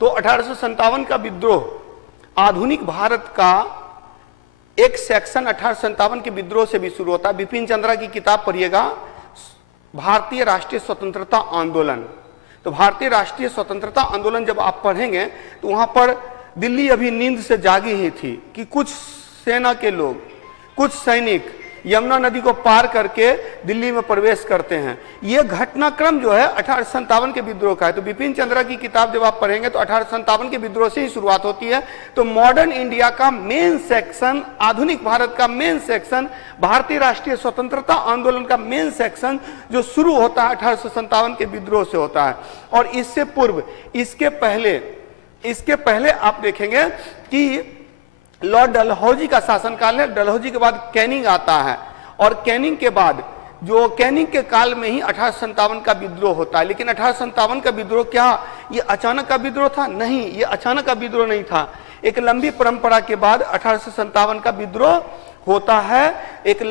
तो 1857 का विद्रोह आधुनिक भारत का एक सेक्शन 1857 के विद्रोह से भी शुरू होता है। बिपिन चंद्रा की किताब पढ़िएगा, भारतीय राष्ट्रीय स्वतंत्रता आंदोलन। तो भारतीय राष्ट्रीय स्वतंत्रता आंदोलन जब आप पढ़ेंगे तो वहां पर दिल्ली अभी नींद से जागी ही थी कि कुछ सेना के लोग, कुछ सैनिक यमुना नदी को पार करके दिल्ली में प्रवेश करते हैं। यह घटनाक्रम जो है 1857 के विद्रोह का है। तो बिपिन चंद्रा की किताब जब आप पढ़ेंगे तो 1857 के विद्रोह से ही शुरुआत होती है। तो मॉडर्न इंडिया का मेन सेक्शन, आधुनिक भारत का मेन सेक्शन, भारतीय राष्ट्रीय स्वतंत्रता आंदोलन का मेन सेक्शन जो शुरू होता है 1857 के विद्रोह से होता है। और इससे पूर्व, इसके पहले आप देखेंगे कि लॉर्ड डलहौजी का शासनकाल है। डलहौजी के बाद कैनिंग आता है और कैनिंग के बाद जो कैनिंग के काल में ही 1857 का विद्रोह होता है। लेकिन 1857 का विद्रोह क्या ये अचानक का विद्रोह था? नहीं, ये अचानक का विद्रोह नहीं था। एक लंबी परंपरा के बाद 1857 का विद्रोह होता है। एक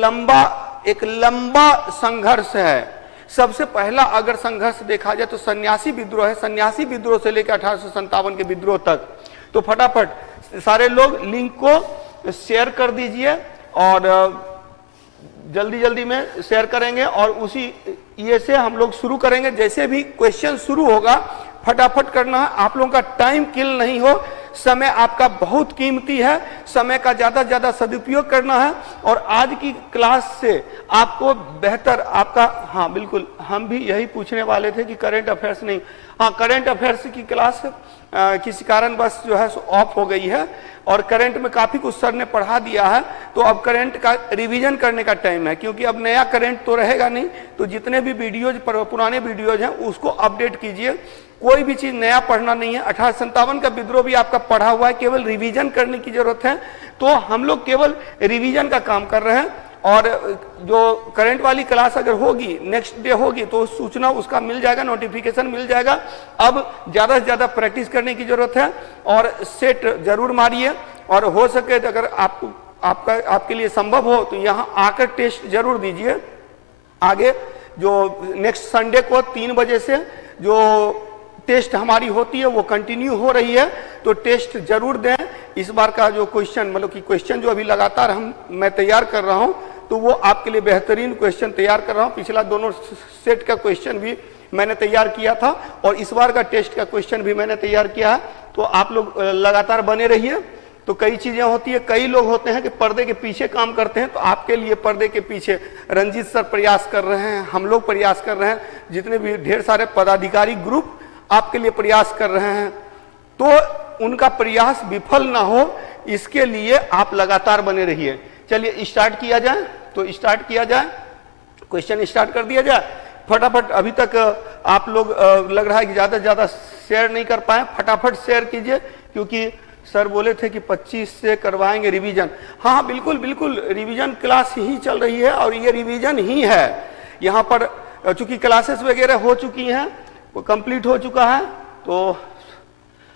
लंबा संघर्ष है। सबसे पहला अगर संघर्ष देखा जाए तो सन्यासी विद्रोह है। सन्यासी विद्रोह से लेकर 1857 के विद्रोह तक। तो फटाफट सारे लोग लिंक को शेयर कर दीजिए और जल्दी में शेयर करेंगे और उसी ये से हम लोग शुरू करेंगे। जैसे भी क्वेश्चन शुरू होगा फटाफट करना है। आप लोगों का टाइम किल नहीं हो, समय आपका बहुत कीमती है, समय का ज्यादा से ज्यादा सदुपयोग करना है। और आज की क्लास से आपको बेहतर आपका, हाँ बिल्कुल, हम भी यही पूछने वाले थे कि करंट अफेयर्स नहीं, हाँ करंट अफेयर्स की क्लास किसी कारण बस जो है ऑफ हो गई है और करंट में काफी कुछ सर ने पढ़ा दिया है। तो अब करंट का रिवीजन करने का टाइम है, क्योंकि अब नया करंट तो रहेगा नहीं। तो जितने भी वीडियोज, पुराने वीडियोज हैं उसको अपडेट कीजिए। कोई भी चीज नया पढ़ना नहीं है। 1857 का विद्रोह भी आपका पढ़ा हुआ है, केवल रिवीजन करने की जरूरत है। तो हम लोग केवल रिवीजन का काम कर रहे हैं। और जो करंट वाली क्लास अगर होगी, नेक्स्ट डे होगी, तो सूचना उसका मिल जाएगा, नोटिफिकेशन मिल जाएगा। अब ज्यादा से ज्यादा प्रैक्टिस करने की जरूरत है और सेट जरूर मारिए। और हो सके तो अगर आपके लिए संभव हो तो यहाँ आकर टेस्ट जरूर दीजिए। आगे जो नेक्स्ट संडे को 3 बजे से जो टेस्ट हमारी होती है वो कंटिन्यू हो रही है। तो टेस्ट जरूर दें। इस बार का जो क्वेश्चन, मतलब कि क्वेश्चन जो अभी लगातार मैं तैयार कर रहा हूं, तो वो आपके लिए बेहतरीन क्वेश्चन तैयार कर रहा हूं। पिछला दोनों सेट का क्वेश्चन भी मैंने तैयार किया था और इस बार का टेस्ट का क्वेश्चन भी मैंने तैयार किया है। तो आप लोग लगातार बने रहिए। तो कई चीजें होती है, कई लोग होते हैं कि पर्दे के पीछे काम करते हैं। तो आपके लिए पर्दे के पीछे रंजीत सर प्रयास कर रहे हैं, हम लोग प्रयास कर रहे हैं, जितने भी ढेर सारे पदाधिकारी ग्रुप आपके लिए प्रयास कर रहे हैं। तो उनका प्रयास विफल ना हो, इसके लिए आप लगातार बने रहिए। चलिए स्टार्ट किया जाए। तो स्टार्ट किया जाए, क्वेश्चन स्टार्ट कर दिया जाए फटाफट। अभी तक आप लोग लग रहा है कि ज्यादा से ज्यादा शेयर नहीं कर पाए। फटाफट शेयर कीजिए, क्योंकि सर बोले थे कि 25 से करवाएंगे रिवीजन। हाँ बिल्कुल बिल्कुल, रिवीजन क्लास ही चल रही है और ये रिवीजन ही है। यहाँ पर चूंकि क्लासेस वगैरह हो चुकी हैं, वो कंप्लीट हो चुका है। तो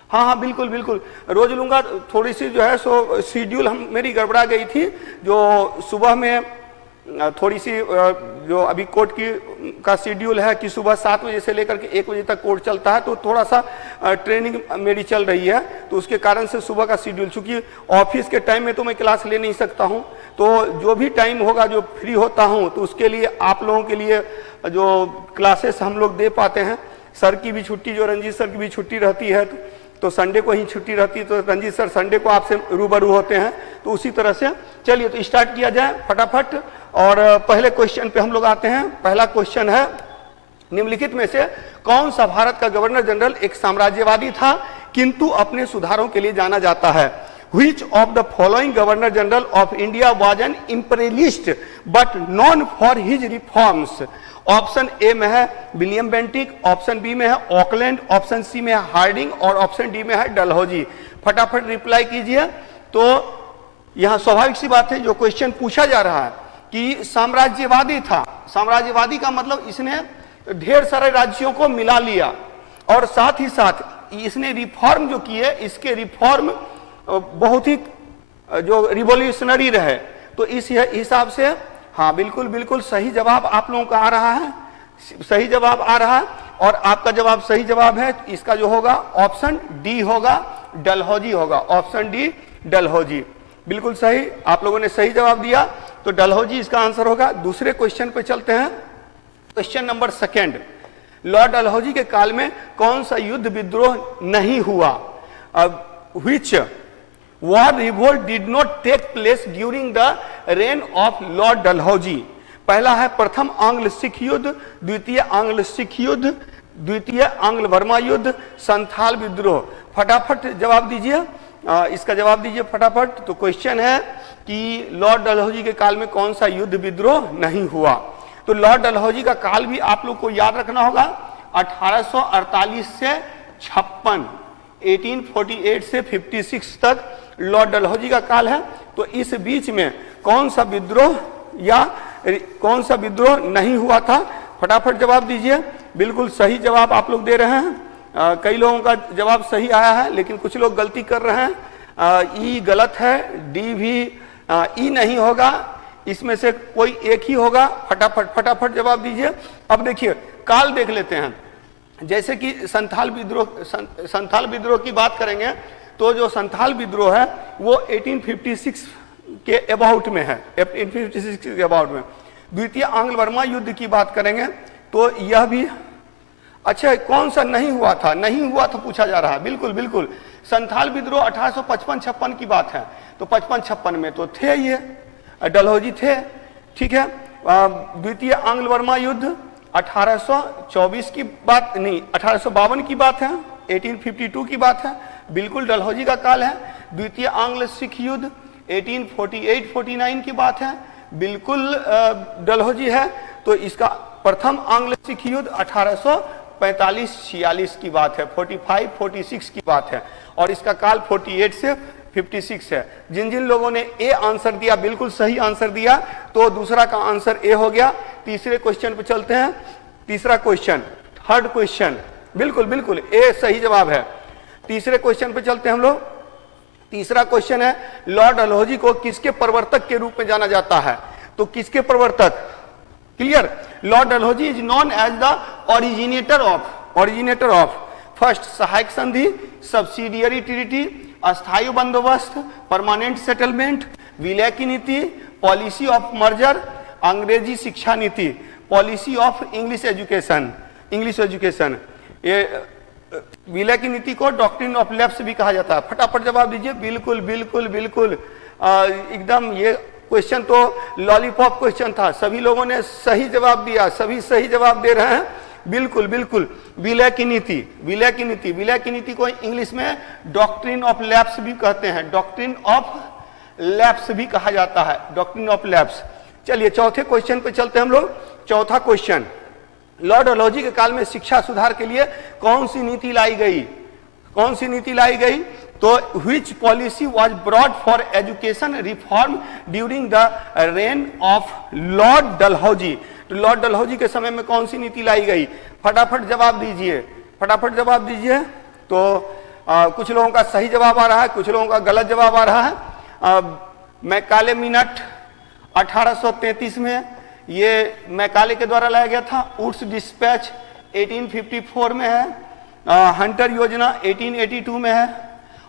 हाँ बिल्कुल बिल्कुल रोज लूंगा। थोड़ी सी जो है सो शेड्यूल मेरी गड़बड़ा गई थी। जो सुबह में थोड़ी सी जो अभी कोर्ट का शेड्यूल है कि सुबह 7 बजे से लेकर के 1 बजे तक कोर्ट चलता है। तो थोड़ा सा ट्रेनिंग मेरी चल रही है, तो उसके कारण से सुबह का शेड्यूल, चूंकि ऑफिस के टाइम में तो मैं क्लास ले नहीं सकता हूं। तो जो भी टाइम होगा, जो फ्री होता हूं, तो उसके लिए आप लोगों के लिए जो क्लासेस हम लोग दे पाते हैं। सर की भी छुट्टी, जो रंजीत सर की भी छुट्टी रहती है, तो संडे को ही छुट्टी रहती है। तो रंजीत सर संडे को आपसे रूबरू होते हैं। तो उसी तरह से चलिए तो स्टार्ट किया जाए फटाफट। और पहले क्वेश्चन पे हम लोग आते हैं। पहला क्वेश्चन है, निम्नलिखित में से कौन सा भारत का गवर्नर जनरल एक साम्राज्यवादी था किंतु अपने सुधारों के लिए जाना जाता है? Which of the following Governor General of India was an imperialist but known for his reforms? Option A में है विलियम बेंटिक, ऑप्शन बी में है ऑकलैंड, ऑप्शन सी में है हार्डिंग और ऑप्शन डी में है डलहौजी। फटाफट रिप्लाई कीजिए। तो यहां स्वाभाविक सी बात है, जो क्वेश्चन पूछा जा रहा है कि साम्राज्यवादी था। साम्राज्यवादी का मतलब इसने ढेर सारे राज्यों को मिला लिया और साथ ही साथ इसने रिफॉर्म जो किए, इसके रिफॉर्म बहुत ही जो रिवॉल्यूशनरी रहे। तो इस हिसाब से हाँ बिल्कुल बिल्कुल सही जवाब आप लोगों का आ रहा है। सही जवाब आ रहा है और आपका जवाब सही जवाब है। इसका जो होगा ऑप्शन डी होगा, डलहौजी होगा, ऑप्शन डी डलहौजी, बिल्कुल सही। आप लोगों ने सही जवाब दिया, तो डलहौजी इसका आंसर होगा। दूसरे क्वेश्चन पे चलते हैं, question number second. Lord Dalhousie के काल में कौन सा युद्ध विद्रोह नहीं हुआ? Which war revolt did not take place during the reign of Lord Dalhousie? पहला है प्रथम आंग्ल सिख युद्ध, द्वितीय आंग्ल सिख युद्ध, द्वितीय आंग्ल बर्मा युद्ध, संथाल विद्रोह। फटाफट जवाब दीजिए, इसका जवाब दीजिए फटाफट। तो क्वेश्चन है कि लॉर्ड डलहौजी के काल में कौन सा युद्ध विद्रोह नहीं हुआ? तो लॉर्ड डलहौजी का काल भी आप लोग को याद रखना होगा, 1848 से 56, 1848 से 56 तक लॉर्ड डलहौजी का काल है। तो इस बीच में कौन सा विद्रोह या कौन सा विद्रोह नहीं हुआ था? फटाफट जवाब दीजिए। बिल्कुल सही जवाब आप लोग दे रहे हैं। कई लोगों का जवाब सही आया है, लेकिन कुछ लोग गलती कर रहे हैं। ई गलत है, डी भी ई नहीं होगा, इसमें से कोई एक ही होगा। फटाफट जवाब दीजिए। अब देखिए काल देख लेते हैं। जैसे कि संथाल विद्रोह की बात करेंगे, तो जो संथाल विद्रोह है वो 1856 के अबाउट में है, 1856 के अबाउट में। द्वितीय आंग्ल बर्मा युद्ध की बात करेंगे तो यह भी, अच्छा कौन सा नहीं हुआ था? नहीं हुआ तो पूछा जा रहा है। बिल्कुल संथाल विद्रोह 1855-56 की बात है, तो 55-56 में तो थे ये डलहौजी थे, ठीक है। द्वितीय आंग्ल बर्मा युद्ध 1824 की बात नहीं, 1852 की बात है, 1852 की बात है, बिल्कुल डलहौजी का काल है। द्वितीय आंग्ल सिख युद्ध 1848-49 की बात है, बिल्कुल डलहौजी है। तो इसका प्रथम आंग्ल सिख युद्ध 1845-46 की बात है, 45-46 की बात है, और इसका काल 48 से 56 है। जिन जिन लोगों ने ए आंसर दिया, बिल्कुल सही आंसर दिया, तो दूसरा का आंसर ए हो गया। तीसरे क्वेश्चन पे चलते हैं। तीसरा क्वेश्चन, थर्ड क्वेश्चन, बिल्कुल ए सही जवाब है। तीसरे क्वेश्चन पे चलते हैं हम लोग। तीसरा क्वेश्चन है, लॉर्ड डलहौजी को किसके प्रवर्तक के रूप में जाना जाता है? तो किसके प्रवर्तक? Clear, Lord Dalhousie is known as the originator of first सहायक संधि, सब्सिडियरी ट्रीटी, अस्थायी बंदोबस्त, परमानेंट सेटलमेंट, विलय की नीति, पॉलिसी ऑफ मर्जर, अंग्रेजी शिक्षा नीति, पॉलिसी ऑफ इंग्लिश एजुकेशन। ये विलय की नीति को डॉक्ट्रिन ऑफ लैप्स भी कहा जाता है। फटाफट जवाब दीजिए। बिल्कुल एकदम ये क्वेश्चन तो लॉलीपॉप क्वेश्चन था, सभी लोगों ने सही जवाब दिया, सभी सही जवाब दे रहे हैं। बिल्कुल विलय की नीति को इंग्लिश में डॉक्ट्रिन ऑफ लैप्स भी कहते हैं, डॉक्ट्रिन ऑफ लैप्स भी कहा जाता है, डॉक्ट्रिन ऑफ लैप्स। चलिए चौथे क्वेश्चन पे चलते हैं हम लोग। चौथा क्वेश्चन, लॉर्ड डलहौजी के काल में शिक्षा सुधार के लिए कौन सी नीति लाई गई? तो which policy was brought for education reform during the reign of Lord Dalhousie? तो लॉर्ड डलहौजी के समय में कौन सी नीति लाई गई? फटाफट जवाब दीजिए। तो कुछ लोगों का सही जवाब आ रहा है, कुछ लोगों का गलत जवाब आ रहा है। मैकाले मिनट 1833 में ये मैकाले के द्वारा लाया गया था। वुड्स डिस्पैच 1854 में है, हंटर योजना 1882 में है,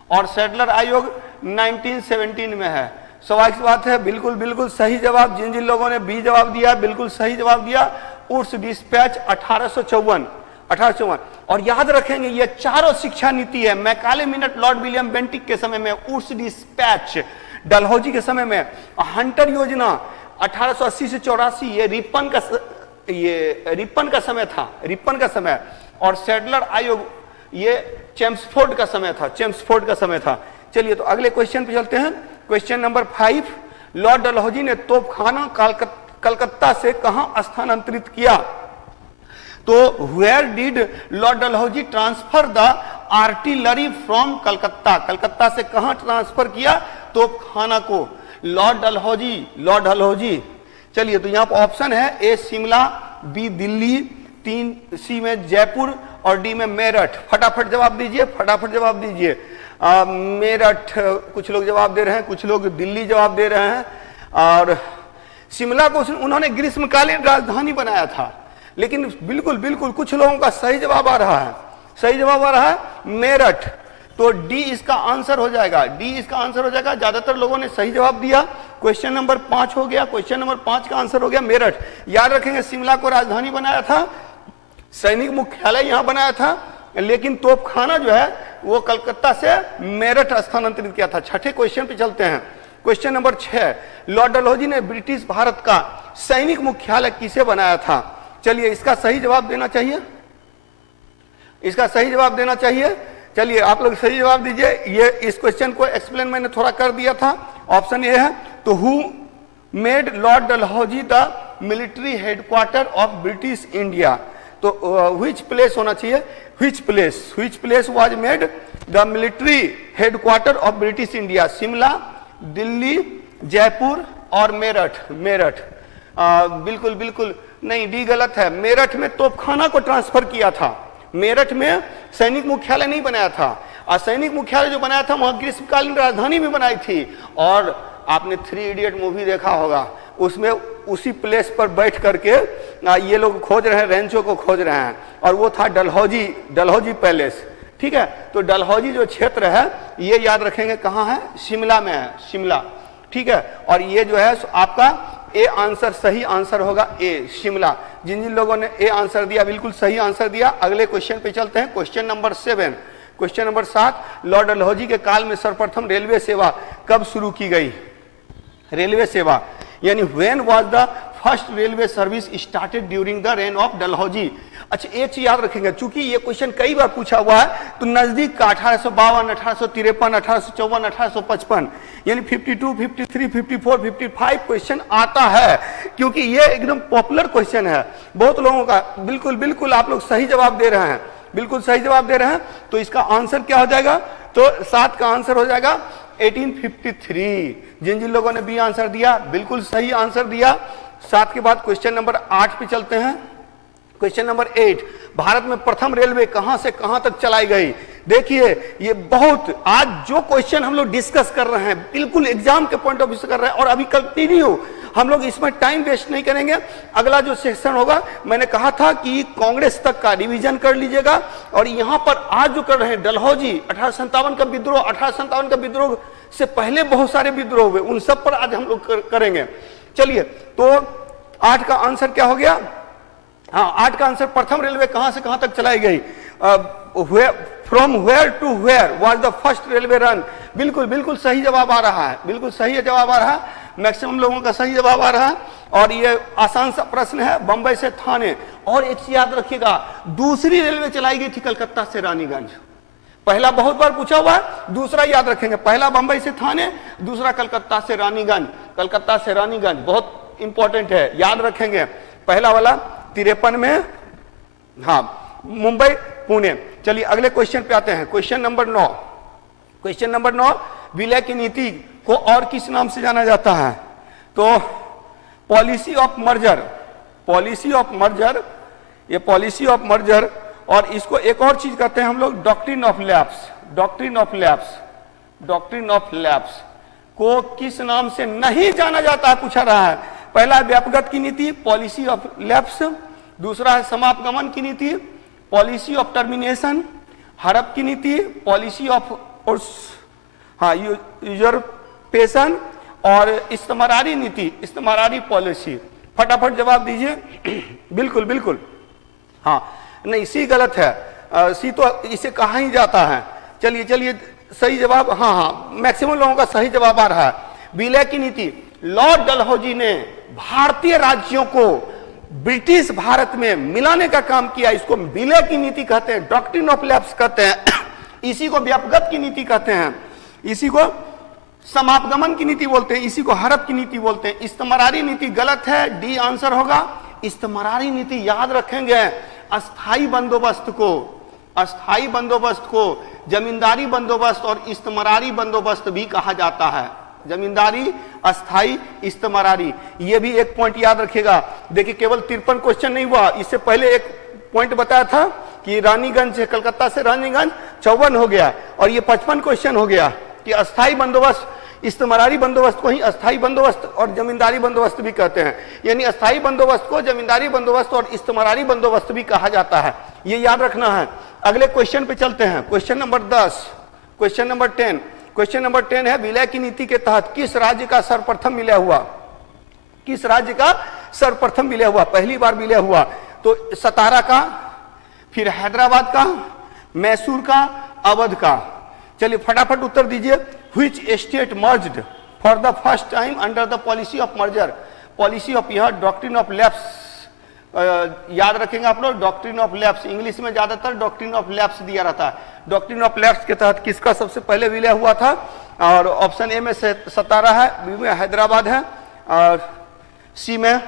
और सेटलर आयोग 1917 में है। स्वाभाविक बात है, बिल्कुल सही जवाब। जिन जिन लोगों ने बी जवाब दिया, बिल्कुल सही जवाब दिया। Wood's dispatch 1854। और याद रखेंगे ये चारों शिक्षा नीति है। Macaulay minute Lord William Bentinck के समय में, वुड्स डिस्पैच डलहौजी के समय में, हंटर योजना 1880 से 84 ये रिपन का समय था, और सेटलर आयोग ये चेम्सफोर्ड का समय था। चलिए तो अगले क्वेश्चन पे चलते हैं। क्वेश्चन नंबर 5, लॉर्ड डलहौजी ने तोपखाना कलकत्ता से कहां स्थानांतरित किया? तो where did Lord Dalhousie transfer the artillery from Calcutta से कहां ट्रांसफर किया तोपखाना को? Lord Dalhousie. चलिए तो यहां पर ऑप्शन है, A Shimla, B Delhi, 3 C में जयपुर और डी में मेरठ। फटाफट जवाब दीजिए। मेरठ कुछ लोग जवाब दे रहे हैं, कुछ लोग दिल्ली जवाब दे रहे हैं। और शिमला को उन्होंने ग्रीष्मकालीन राजधानी बनाया था, लेकिन बिल्कुल बिल्कुल कुछ लोगों का सही जवाब आ रहा है, सही जवाब आ रहा है मेरठ। तो डी इसका आंसर हो जाएगा, डी इसका आंसर हो जाएगा। ज्यादातर लोगों ने सही जवाब दिया। क्वेश्चन नंबर 5 हो गया, क्वेश्चन नंबर 5 का आंसर हो गया मेरठ। याद रखेंगे शिमला को राजधानी बनाया था, सैनिक मुख्यालय यहां बनाया था, लेकिन तोपखाना जो है वो कलकत्ता से मेरठ स्थानांतरित किया था। छठे क्वेश्चन पे चलते हैं। क्वेश्चन नंबर 6, लॉर्ड डलहौजी ने ब्रिटिश भारत का सैनिक मुख्यालय किसे बनाया था? चलिए इसका सही जवाब देना चाहिए, इसका सही जवाब देना चाहिए। चलिए आप लोग सही जवाब दीजिए। ये इस क्वेश्चन को एक्सप्लेन मैंने थोड़ा कर दिया था। ऑप्शन ए है, तो who made Lord Dalhousie the military headquarter of British India? तो व्हिच प्लेस होना चाहिए, which place was made the military headquarter of British India? Shimla, Delhi, Jaipur और मेरठ? मेरठ बिल्कुल बिल्कुल नहीं, डी गलत है। मेरठ में तोपखाना को ट्रांसफर किया था, मेरठ में सैनिक मुख्यालय नहीं बनाया था। और सैनिक मुख्यालय जो बनाया था वहां ग्रीष्मकालीन राजधानी भी बनाई थी। और आपने 3 इडियट मूवी देखा होगा, उसमें उसी प्लेस पर बैठ करके ये लोग खोज रहे हैं, रेंचो को खोज रहे हैं, और वो था डलहौजी पैलेस। ठीक है, तो डलहौजी जो क्षेत्र है ये याद रखेंगे कहाँ है, शिमला में है, शिमला। ठीक है, और ये जो है आपका ए आंसर, सही आंसर होगा ए, शिमला। जिन जिन लोगों ने ए आंसर दिया बिल्कुल सही आंसर दिया। अगले क्वेश्चन पे चलते हैं। Question number 7, question number 7, Lord Dalhousie के काल में सर्वप्रथम रेलवे सेवा कब शुरू की गई? रेलवे सेवा यानी when was the first railway service started during the reign of Dalhousie? अच्छा एक चीज याद रखेंगे, चूंकि ये क्वेश्चन कई बार पूछा हुआ है तो नजदीक का 1852, 1853, 1854, 1855 यानी 52, 53, 54, 55 क्वेश्चन आता है, क्योंकि ये एकदम पॉपुलर क्वेश्चन है बहुत लोगों का। बिल्कुल बिल्कुल आप लोग सही जवाब दे रहे हैं, बिल्कुल सही जवाब दे रहे हैं। तो इसका आंसर क्या हो जाएगा? तो 7 का आंसर हो जाएगा 1853। जिन जिन लोगों ने बी आंसर दिया बिल्कुल सही आंसर दिया। 7 के बाद क्वेश्चन नंबर 8 पे चलते हैं। क्वेश्चन नंबर 8, भारत में प्रथम रेलवे कहां से कहां तक चलाई गई? देखिए ये बहुत, आज जो क्वेश्चन हम लोग डिस्कस कर रहे हैं बिल्कुल एग्जाम के पॉइंट ऑफ व्यू से कर रहे हैं, और अभी कंटिन्यू हम लोग इसमें टाइम वेस्ट नहीं करेंगे। अगला जो सेक्शन होगा, मैंने कहा था कि कांग्रेस तक का रिवीजन कर लीजिएगा, और यहां पर आज जो कर रहे हैं डलहौजी 1857 का विद्रोह, 1857 का विद्रोह से पहले बहुत सारे विद्रोह हुए, उन सब पर आज हम लोग करेंगे। चलिए तो 8 का आंसर क्या हो गया? हाँ, 8 का आंसर, प्रथम रेलवे कहां से कहां तक चलाई गई? From where to where was the first railway run? बिल्कुल बिल्कुल सही जवाब आ रहा है, बिल्कुल सही जवाब आ रहा है। मैक्सिमम लोगों का सही जवाब आ रहा है, और ये आसान सा प्रश्न है, बंबई से थाने। और एक चीज याद रखिएगा, दूसरी रेलवे चलाई गई थी कलकत्ता से रानीगंज। पहला बहुत बार पूछा हुआ है, दूसरा याद रखेंगे, पहला बंबई से थाने, दूसरा कलकत्ता से रानीगंज। कलकत्ता से रानीगंज बहुत इंपॉर्टेंट है, याद रखेंगे। पहला वाला 53 में, हाँ, मुंबई पुणे। चलिए अगले क्वेश्चन पे आते हैं। क्वेश्चन नंबर 9, क्वेश्चन नंबर 9, विलय की नीति को और किस नाम से जाना जाता है? तो policy of merger, policy of merger, ये पॉलिसी ऑफ मर्जर, और इसको एक और चीज कहते हैं हम लोग doctrine of lapse. Doctrine of lapse, doctrine of lapse को किस नाम से नहीं जाना जाता है पूछा रहा है। पहला है व्यापगत की नीति, पॉलिसी ऑफ लैप्स। दूसरा है समापगमन की नीति, पॉलिसी ऑफ टर्मिनेशन। हड़प की नीति, पॉलिसी ऑफ यूजरपेशन। और इस्तेमारी नीति, इस्तेमारी पॉलिसी। फटाफट जवाब दीजिए। बिल्कुल बिल्कुल, हाँ, नहीं सी गलत है, सी तो इसे कहा ही जाता है। चलिए चलिए सही जवाब, हाँ हाँ, मैक्सिमम लोगों का सही जवाब आ रहा है। विलय की नीति, लॉर्ड डलहौजी ने भारतीय राज्यों को ब्रिटिश भारत में मिलाने का काम किया। इसको विलय की नीति कहते हैं, डॉक्ट्रिन ऑफ लैप्स कहते हैं, इसी को व्यापगत की नीति कहते हैं, इसी को समापगमन की नीति बोलते हैं, इसी को हड़प की नीति बोलते हैं। इस्तेमारी नीति गलत है, डी आंसर होगा। इस्तेमारी नीति याद रखेंगे, अस्थाई बंदोबस्त को, अस्थाई बंदोबस्त को जमींदारी बंदोबस्त और इस्तेमारी बंदोबस्त भी कहा जाता है। जमींदारी, अस्थाई, इस्तेमारी, ये भी एक पॉइंट याद रखिएगा। देखिए केवल 53 क्वेश्चन नहीं हुआ, इससे पहले एक पॉइंट बताया था कि रानीगंज से, कलकत्ता से रानीगंज 54 हो गया, और ये 55 क्वेश्चन हो गया कि अस्थाई बंदोबस्त इस्तेमारी बंदोबस्त को ही अस्थाई बंदोबस्त और जमींदारी बंदोबस्त भी कहते हैं। यानी अस्थाई बंदोबस्त को जमींदारी बंदोबस्त और इस्तेमारी बंदोबस्त भी कहा जाता है, ये याद रखना है। अगले क्वेश्चन पे चलते हैं, question number 10, question number 10। Question number 10 है, विलय की नीति के तहत किस राज्य का सर्वप्रथम विलय हुआ? किस राज्य का सर्वप्रथम विलय हुआ, पहली बार विलय हुआ? तो सतारा का, फिर हैदराबाद का, मैसूर का, अवध का। चलिए फटाफट उत्तर दीजिए। Which state merged for the first time under the policy of merger? Policy of, यह डॉक्ट्रिन ऑफ लैप्स याद रखेंगे आप लोग, डॉक्ट्रिन ऑफ लैप्स, इंग्लिश में ज्यादातर डॉक्ट्रिन ऑफ लैप्स दिया रहता है। डॉक्ट्रिन ऑफ लैप्स के तहत किसका सबसे पहले विलय हुआ था? और ऑप्शन ए में सतारा है, बी में हैदराबाद है, और सी में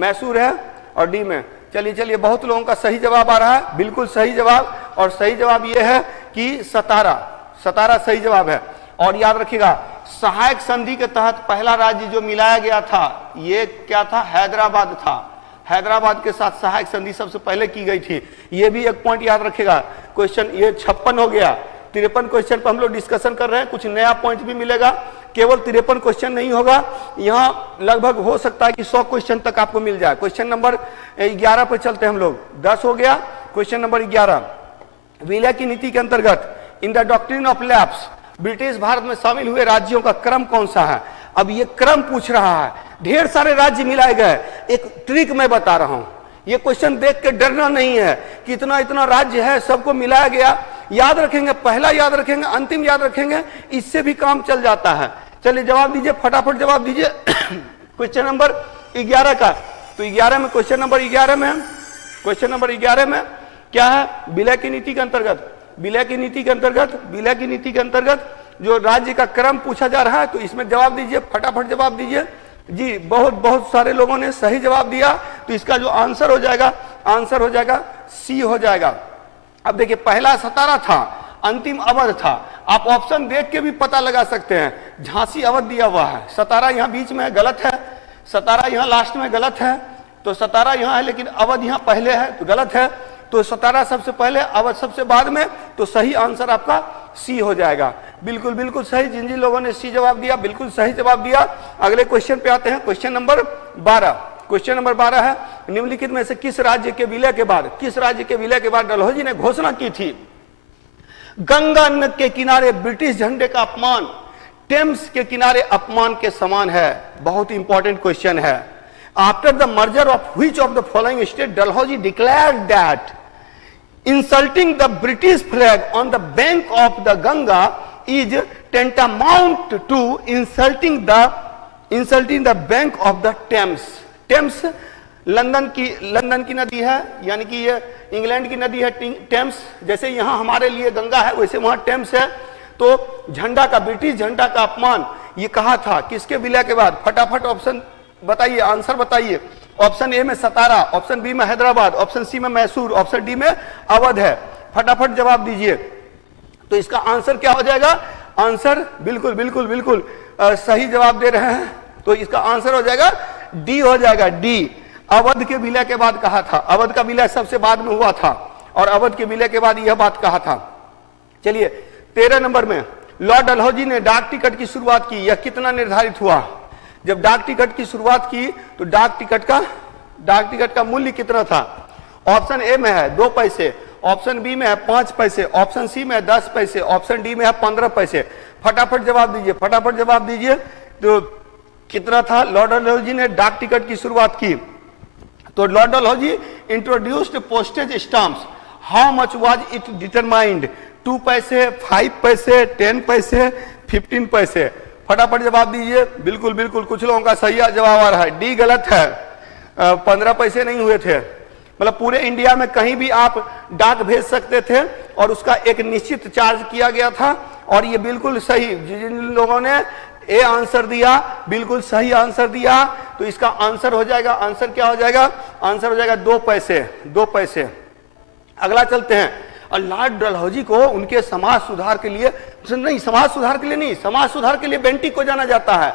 मैसूर है, और डी में, चलिए बहुत लोगों का सही जवाब आ रहा है, बिल्कुल सही जवाब। और सही जवाब यह है कि सतारा सही जवाब है। और याद रखिएगा, सहायक संधि के तहत पहला राज्य जो मिलाया गया था, ये क्या था? हैदराबाद था। हैदराबाद के साथ सहायक संधि सबसे पहले की गई थी, ये भी एक पॉइंट याद रखेगा। क्वेश्चन ये 56 हो गया, 53 क्वेश्चन पर हम लोग डिस्कशन कर रहे हैं, कुछ नया पॉइंट भी मिलेगा। केवल 53 क्वेश्चन नहीं होगा, यहाँ लगभग हो सकता है कि 100 क्वेश्चन तक आपको मिल जाए। क्वेश्चन नंबर 11 पर चलते हैं हम लोग, 10 हो गया। क्वेश्चन नंबर 11, विलय की नीति के अंतर्गत in the doctrine of lapse British Bharat में शामिल हुए राज्यों का क्रम कौन सा है? अब ये क्रम पूछ रहा है, ढेर सारे राज्य मिलाए गए। एक ट्रिक मैं बता रहा हूं, ये क्वेश्चन देख के डरना नहीं है कि इतना इतना राज्य है, सबको मिलाया गया। याद रखेंगे, पहला याद रखेंगे, अंतिम याद रखेंगे, इससे भी काम चल जाता है। चलिए जवाब दीजिए, फटाफट जवाब दीजिए। क्वेश्चन नंबर 11 का, तो 11 में, क्वेश्चन नंबर 11 में, क्वेश्चन नंबर 11 में क्या है? विलय की नीति के अंतर्गत, विलय की नीति के अंतर्गत, विलय की नीति के अंतर्गत जो राज्य का क्रम पूछा जा रहा है, तो इसमें जवाब दीजिए, फटाफट जवाब दीजिए जी। बहुत सारे लोगों ने सही जवाब दिया, तो इसका जो आंसर हो जाएगा, आंसर हो जाएगा सी हो जाएगा। अब देखिए, पहला सतारा था, अंतिम अवध था। आप ऑप्शन देख के भी पता लगा सकते हैं, झांसी अवध दिया हुआ है, सतारा यहाँ बीच में है, गलत है। सतारा यहाँ लास्ट में, गलत है। तो सतारा यहाँ है लेकिन अवध यहाँ पहले है, तो गलत है। तो सतारा सबसे पहले, अवध सबसे बाद में, तो सही आंसर आपका सी हो जाएगा। बिल्कुल बिल्कुल सही, जिन जिन लोगों ने सी जवाब दिया, बिल्कुल सही जवाब दिया। अगले क्वेश्चन पे आते हैं, क्वेश्चन नंबर 12। क्वेश्चन नंबर 12 है, निम्नलिखित में से किस राज्य के विलय के बाद, किस राज्य के विलय के बाद डलहौजी ने घोषणा की थी गंगा नद के किनारे ब्रिटिश झंडे का अपमान टेम्स के किनारे अपमान के समान है? बहुत इंपॉर्टेंट क्वेश्चन है। After the merger of which of the following state Dalhousie declared that insulting the British flag on the bank of the Ganga is tantamount to insulting the bank of the Thames. Thames London की नदी है, यानी कि ये England की नदी है Thames. जैसे यहाँ हमारे लिए गंगा है, वैसे वहां टेम्स है। तो झंडा का, ब्रिटिश झंडा का अपमान ये कहा था किसके विलय के बाद? फटाफट ऑप्शन बताइए, आंसर बताइए। ऑप्शन ए में सतारा, ऑप्शन बी में हैदराबाद, ऑप्शन सी में मैसूर, ऑप्शन डी में अवध है। फटाफट जवाब दीजिए। तो इसका आंसर क्या हो जाएगा? आंसर बिल्कुल बिल्कुल बिल्कुल सही जवाब दे रहे हैं, तो इसका आंसर हो जाएगा डी हो जाएगा, डी। अवध के विलय के बाद कहा था, अवध का विलय सबसे बाद में हुआ था, और अवध के विलय के बाद यह बात कहा था। चलिए 13 नंबर में, लॉर्ड डलहौजी ने डाक टिकट की शुरुआत की, यह कितना निर्धारित हुआ? जब डाक टिकट की शुरुआत की तो डाक टिकट का मूल्य कितना था? ऑप्शन ए में है 2 पैसे, ऑप्शन बी में है 5 पैसे, ऑप्शन सी में है 10 पैसे, ऑप्शन डी में है 15 पैसे। फटाफट जवाब दीजिए, फटाफट जवाब दीजिए। तो कितना था? लॉर्ड डलहौजी ने डाक टिकट की शुरुआत की, तो Lord Dalhousie introduced postage stamps. How much was it determined? 2 पैसे, 5 पैसे, 10 पैसे, 15 पैसे। फटाफट जवाब दीजिए। बिल्कुल बिल्कुल, कुछ लोगों का सही जवाब आ रहा है, डी गलत है। 15 पैसे नहीं हुए थे, मतलब पूरे इंडिया में कहीं भी आप डाक भेज सकते थे और उसका एक निश्चित चार्ज किया गया था। और ये बिल्कुल सही, जिन लोगों ने ए आंसर दिया, बिल्कुल सही आंसर दिया, तो इसका आंसर हो जाएगा, आंसर क्या हो जाएगा? आंसर हो जाएगा 2 पैसे, 2 पैसे। अगला चलते हैं, और लॉर्ड डलहौजी को उनके समाज सुधार के लिए नहीं, समाज सुधार के लिए नहीं, समाज सुधार के लिए बेंटिक को जाना जाता है,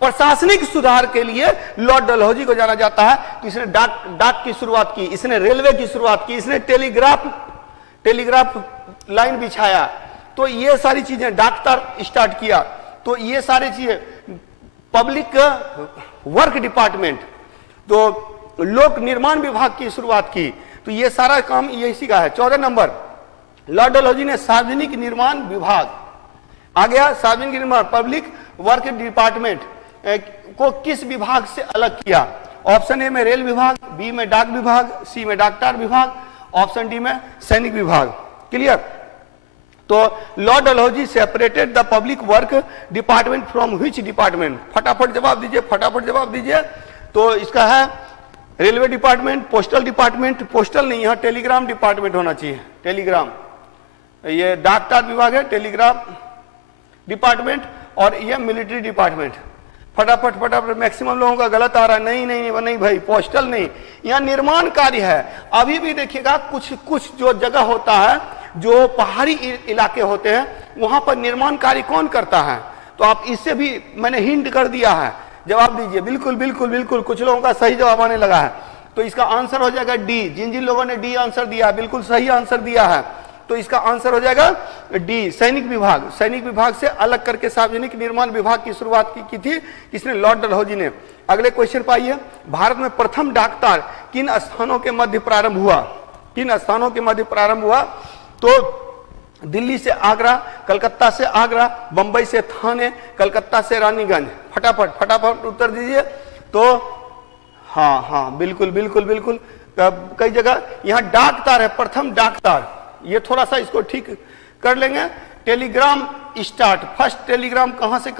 प्रशासनिक सुधार के लिए लॉर्ड डलहौजी को जाना जाता है। तो इसने डाक की शुरुआत की, इसने रेलवे की शुरुआत की, इसने टेलीग्राफ लाइन बिछाया, तो ये सारी चीजें, डाक तार स्टार्ट किया। तो ये सारी चीजें, पब्लिक वर्क डिपार्टमेंट, तो लोक निर्माण विभाग की शुरुआत की, तो ये सारा काम ये इसी का है। 14 नंबर, लॉर्ड डलहौजी ने सार्वजनिक निर्माण विभाग, आ गया सार्वजनिक निर्माण, पब्लिक वर्क डिपार्टमेंट को किस विभाग से अलग किया? ऑप्शन ए में रेल विभाग, बी में डाक विभाग, सी में डाकटार विभाग, ऑप्शन डी में सैनिक विभाग। क्लियर? तो Lord Dalhousie separated the public work department from which department? फटाफट जवाब दीजिए, फटाफट जवाब दीजिए। तो इसका है railway department, postal department, postal नहीं, यहां टेलीग्राम डिपार्टमेंट होना चाहिए, टेलीग्राम। ये डाकटार विभाग है, टेलीग्राम डिपार्टमेंट, और ये मिलिट्री डिपार्टमेंट। फटाफट फटाफट, मैक्सिमम लोगों का गलत आ रहा है। नहीं नहीं नहीं भाई, पोस्टल नहीं, यहाँ निर्माण कार्य है। अभी भी देखिएगा कुछ कुछ जो जगह होता है, जो पहाड़ी इलाके होते हैं, वहां पर निर्माण कार्य कौन करता है? तो आप इससे भी मैंने हिंट कर दिया है, जवाब दीजिए। बिल्कुल बिल्कुल बिल्कुल, कुछ लोगों का सही जवाब आने लगा है, तो इसका आंसर हो जाएगा डी। जिन जिन लोगों ने डी आंसर दिया, बिल्कुल सही आंसर दिया है, तो इसका आंसर हो जाएगा डी, सैनिक विभाग। सैनिक विभाग से अलग करके सार्वजनिक निर्माण विभाग की शुरुआत की थी किसने? लॉर्ड डलहौजी ने। अगले क्वेश्चन पाइए, भारत में प्रथम डाकतार किन स्थानों के मध्य प्रारंभ हुआ? किन स्थानों के मध्य प्रारंभ हुआ? तो दिल्ली से आगरा, कलकत्ता से आगरा, बंबई से थाने, कलकत्ता से रानीगंज। फटाफट फटाफट उत्तर दीजिए। तो हाँ हाँ, बिल्कुल बिल्कुल बिल्कुल, कई जगह यहाँ डाकतार है, प्रथम डाकतार। ये थोड़ा सा इसको ठीक कर लेंगे। टेलीग्राम स्टार्ट, फर्स्ट टेलीग्राम कहां से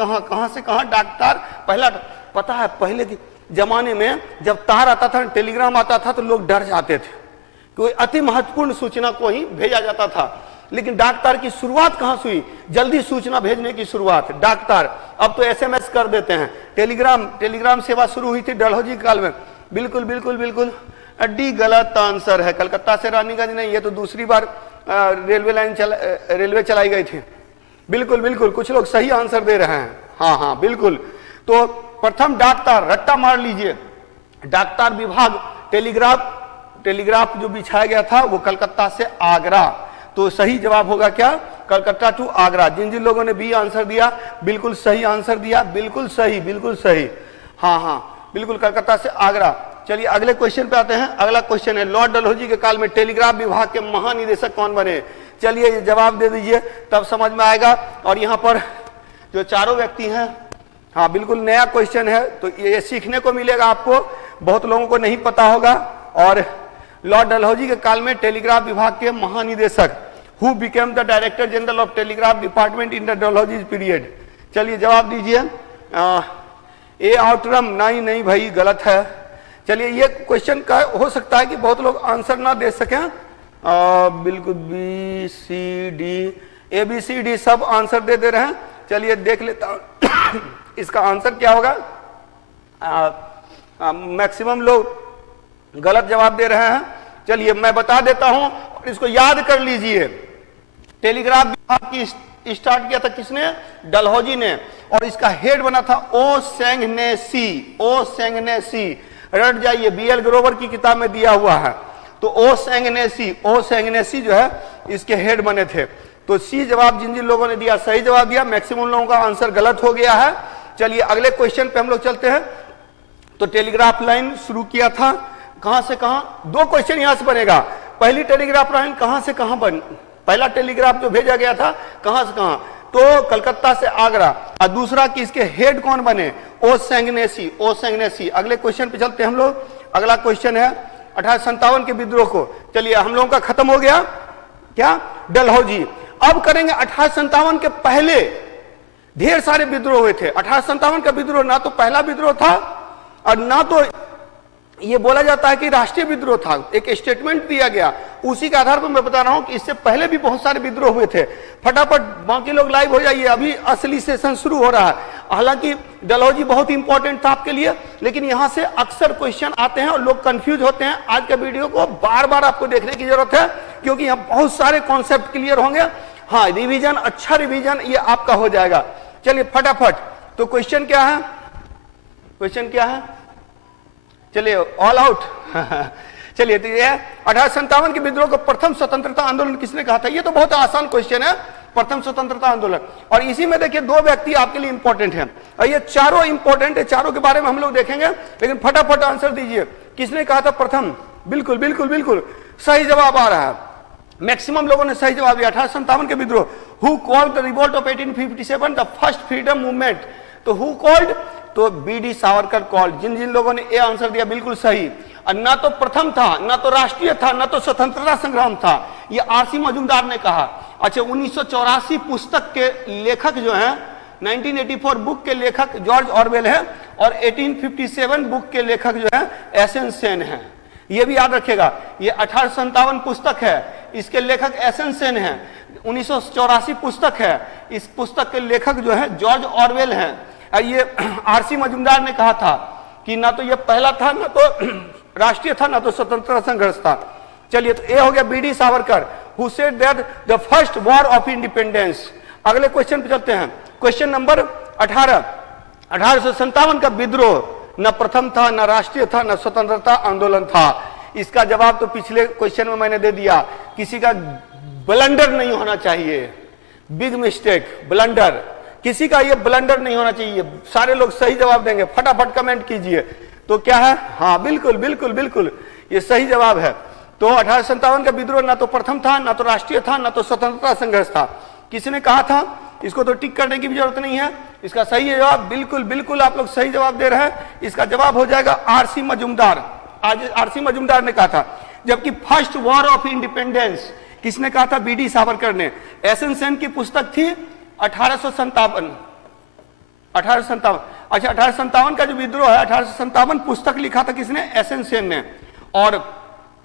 कहां डाकतार पहला। पता है पहले के जमाने में जब तार आता था, टेलीग्राम आता था, तो लोग डर जाते थे, कोई अति महत्वपूर्ण सूचना को ही भेजा जाता था। लेकिन डाकतार की शुरुआत कहां से हुई? जल्दी सूचना भेजने की शुरुआत डाकतार। अब तो एसएमएस कर देते हैं। टेलीग्राम सेवा शुरू हुई थी डलहौजी काल में। बिल्कुल बिल्कुल बिल्कुल, डी गलत आंसर है। कलकत्ता से रानीगंज नहीं, ये तो दूसरी बार रेलवे चलाई गई थी। बिल्कुल बिल्कुल, कुछ लोग सही आंसर दे रहे हैं। हाँ हाँ बिल्कुल। तो प्रथम डाकतार, रट्टा मार लीजिए, डाकतार विभाग, टेलीग्राफ जो बिछाया गया था वो कलकत्ता से आगरा। तो सही जवाब होगा क्या? कलकत्ता टू आगरा। जिन जिन लोगों ने बी आंसर दिया, बिल्कुल सही आंसर दिया, बिल्कुल सही बिल्कुल सही। हाँ हाँ बिल्कुल, कलकत्ता से आगरा। चलिए अगले क्वेश्चन पे आते हैं। अगला क्वेश्चन है, लॉर्ड डलहौजी के काल में टेलीग्राफ विभाग के महानिदेशक कौन बने? चलिए जवाब दे दीजिए, तब समझ में आएगा। और यहाँ पर जो चारों व्यक्ति हैं, हाँ बिल्कुल नया क्वेश्चन है, तो ये सीखने को मिलेगा आपको, बहुत लोगों को नहीं पता होगा। और लॉर्ड डलहौजी के काल में टेलीग्राफ विभाग के महानिदेशक, who became the director general of telegraph department in the Dalhousie period? चलिए जवाब दीजिए। ए आउटरम, नहीं भाई गलत है। चलिए ये क्वेश्चन का हो सकता है कि बहुत लोग आंसर ना दे सकें। बिल्कुल B C D, A B C D सब आंसर दे रहे हैं। चलिए देख लेता हूं इसका आंसर क्या होगा। मैक्सिमम लोग गलत जवाब दे रहे हैं। चलिए मैं बता देता हूं और इसको याद कर लीजिए। टेलीग्राफ विभाग की स्टार्ट किया था किसने? डलहौजी ने। और इसका हेड बना था ओ सेंगनेसी। ओ सेंगनेसी रट जाइए, बीएल ग्रोवर की किताब में दिया हुआ है। तो ओ सेंगनेसी जो है इसके हेड बने थे। तो सी जवाब जिन जिन लोगों ने दिया सही जवाब दिया, मैक्सिमम लोगों का आंसर गलत हो गया है। चलिए अगले क्वेश्चन पे हम लोग चलते हैं। तो टेलीग्राफ लाइन शुरू किया था, कहां से कहां? दो क्वेश्चन यहां से बनेगा। पहली टेलीग्राफ लाइन कहां से कहां पहला टेलीग्राफ जो भेजा गया था कहां से कहां? तो कलकत्ता से आगरा। और दूसरा कि इसके हेड कौन बने? ओ सेंगनेसी। अगले क्वेश्चन पे चलते हैं हम लोग। अगला क्वेश्चन है 1857 के विद्रोह को। चलिए हम लोगों का खत्म हो गया क्या? डलहौजी। अब करेंगे 1857 के पहले ढेर सारे विद्रोह हुए थे। 1857 का विद्रोह ना तो पहला विद्रोह था और ना तो ये बोला जाता है कि राष्ट्रीय विद्रोह था। एक स्टेटमेंट दिया गया, उसी के आधार पर मैं बता रहा हूं कि इससे पहले भी बहुत सारे विद्रोह हुए थे। फटाफट बाकी लोग लाइव हो जाइए, अभी असली सेशन शुरू हो रहा है। हालांकि डलहौजी बहुत इंपॉर्टेंट था आपके लिए, लेकिन यहां से अक्सर क्वेश्चन आते हैं और लोग कंफ्यूज होते हैं। आज के वीडियो को बार बार आपको देखने की जरूरत है, क्योंकि यहाँ बहुत सारे कॉन्सेप्ट क्लियर होंगे। हाँ रिविजन, अच्छा रिविजन ये आपका हो जाएगा। चलिए फटाफट, तो क्वेश्चन क्या है? क्वेश्चन क्या है? चलिए ऑल आउट चलिए तो ये 1857 के विद्रोह को प्रथम स्वतंत्रता आंदोलन किसने कहा था? ये तो बहुत आसान क्वेश्चन है, प्रथम स्वतंत्रता आंदोलन। और इसी में देखिए दो व्यक्ति आपके लिए इंपॉर्टेंट हैं, और ये चारों इंपॉर्टेंट है, चारों के बारे में हम लोग देखेंगे, लेकिन फटाफट आंसर दीजिए। किसने कहा था प्रथम? बिल्कुल बिल्कुल बिल्कुल सही जवाब आ रहा है, मैक्सिमम लोगों ने सही जवाब दिया। 1857 के विद्रोह, who called the revolt of 1857 the first freedom movement? तो हु कॉल्ड? तो बी.डी. सावरकर कॉल्ड। जिन जिन लोगों ने ए आंसर दिया बिल्कुल सही। और ना तो प्रथम था, ना तो राष्ट्रीय था, ना तो स्वतंत्रता संग्राम था, ये आर.सी. मजूमदार ने कहा। अच्छा, 1984 पुस्तक के लेखक जो हैं, 1984 बुक के लेखक जॉर्ज ऑरवेल है, और 1857 बुक के लेखक जो है एस.एन. सेन है। ये भी याद रखेगा, ये 1857 पुस्तक है, इसके लेखक एस.एन. सेन है। 1984 पुस्तक है, इस पुस्तक के लेखक जो है जॉर्ज ऑरवेल हैं। ये आर.सी. मजूमदार ने कहा था कि ना तो ये पहला था, ना तो राष्ट्रीय था, ना तो स्वतंत्रता संघर्ष था। चलिए, तो ये हो गया BD. Savarkar, who said that the first war of independence. अगले क्वेश्चन पे चलते हैं, क्वेश्चन नंबर 18। 1857 का विद्रोह न प्रथम था, न राष्ट्रीय था, न स्वतंत्रता आंदोलन था। इसका जवाब तो पिछले क्वेश्चन में मैंने दे दिया, किसी का ब्लंडर नहीं होना चाहिए, बिग मिस्टेक, ब्लंडर, किसी का ये ब्लंडर नहीं होना चाहिए। सारे लोग सही जवाब देंगे, फटाफट कमेंट कीजिए। तो क्या है? हाँ बिल्कुल बिल्कुल बिल्कुल, ये सही जवाब है। तो 1857 का विद्रोह ना तो प्रथम था, ना तो राष्ट्रीय था, ना तो स्वतंत्रता संघर्ष था। किसने कहा था? इसको तो टिक करने की भी जरूरत नहीं है, इसका सही जवाब बिल्कुल बिल्कुल आप लोग सही जवाब दे रहे हैं। इसका जवाब हो जाएगा आर.सी. मजूमदार। आज आर.सी. मजूमदार ने कहा था। जबकि फर्स्ट वॉर ऑफ इंडिपेंडेंस किसने कहा था? बी.डी. सावरकर ने। एस.एन. सेन की पुस्तक थी 1857। अच्छा, 1857 का जो विद्रोह है, 1857 पुस्तक लिखा था किसने? एस.एन. सेन ने। और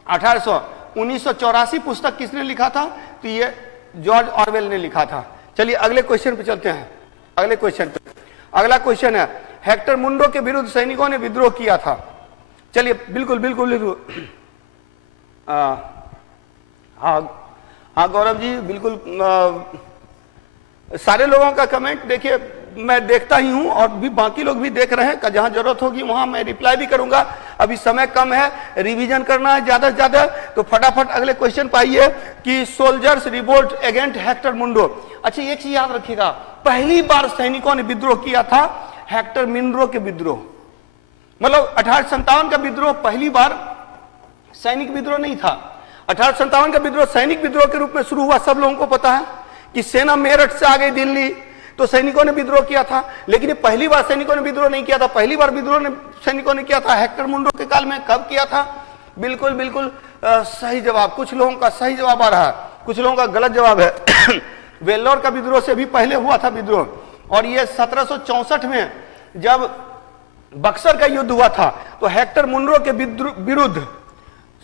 1984 पुस्तक किसने लिखा था? तो ये जॉर्ज ऑरवेल ने लिखा था। चलिए अगले क्वेश्चन पे चलते हैं। अगले क्वेश्चन पे, अगला क्वेश्चन है, हेक्टर मुंडो के विरुद्ध सैनिकों ने विद्रोह किया था। चलिए बिल्कुल बिल्कुल बिल्कुल, हाँ गौरव जी बिल्कुल, सारे लोगों का कमेंट देखिए मैं देखता ही हूं, और भी बाकी लोग भी देख रहे हैं। जहां जरूरत होगी वहां मैं रिप्लाई भी करूंगा। अभी समय कम है, रिवीजन करना है ज्यादा से ज्यादा, तो फटाफट अगले क्वेश्चन पाइए कि सोल्जर्स रिवोल्ट अगेंस्ट हेक्टर मुंडो। अच्छा, एक चीज याद रखिएगा, पहली बार सैनिकों ने विद्रोह किया था हेक्टर मुंडो के विद्रोह, मतलब 1857 का विद्रोह पहली बार सैनिक विद्रोह नहीं था। 1857 का विद्रोह सैनिक विद्रोह के रूप में शुरू हुआ, सब लोगों को पता है कि सेना मेरठ से आ गई दिल्ली, तो सैनिकों ने विद्रोह किया था। लेकिन ये पहली बार सैनिकों ने विद्रोह नहीं किया था, पहली बार विद्रोह ने सैनिकों ने किया था हेक्टर मुंडो के काल में। कब किया था? बिल्कुल बिल्कुल सही जवाब। कुछ लोगों का सही जवाब आ रहा है, कुछ लोगों का गलत जवाब है। वेल्लोर का विद्रोह से भी पहले हुआ था विद्रोह, और ये 1764 में जब बक्सर का युद्ध हुआ था, तो हेक्टर मुंडो के विरुद्ध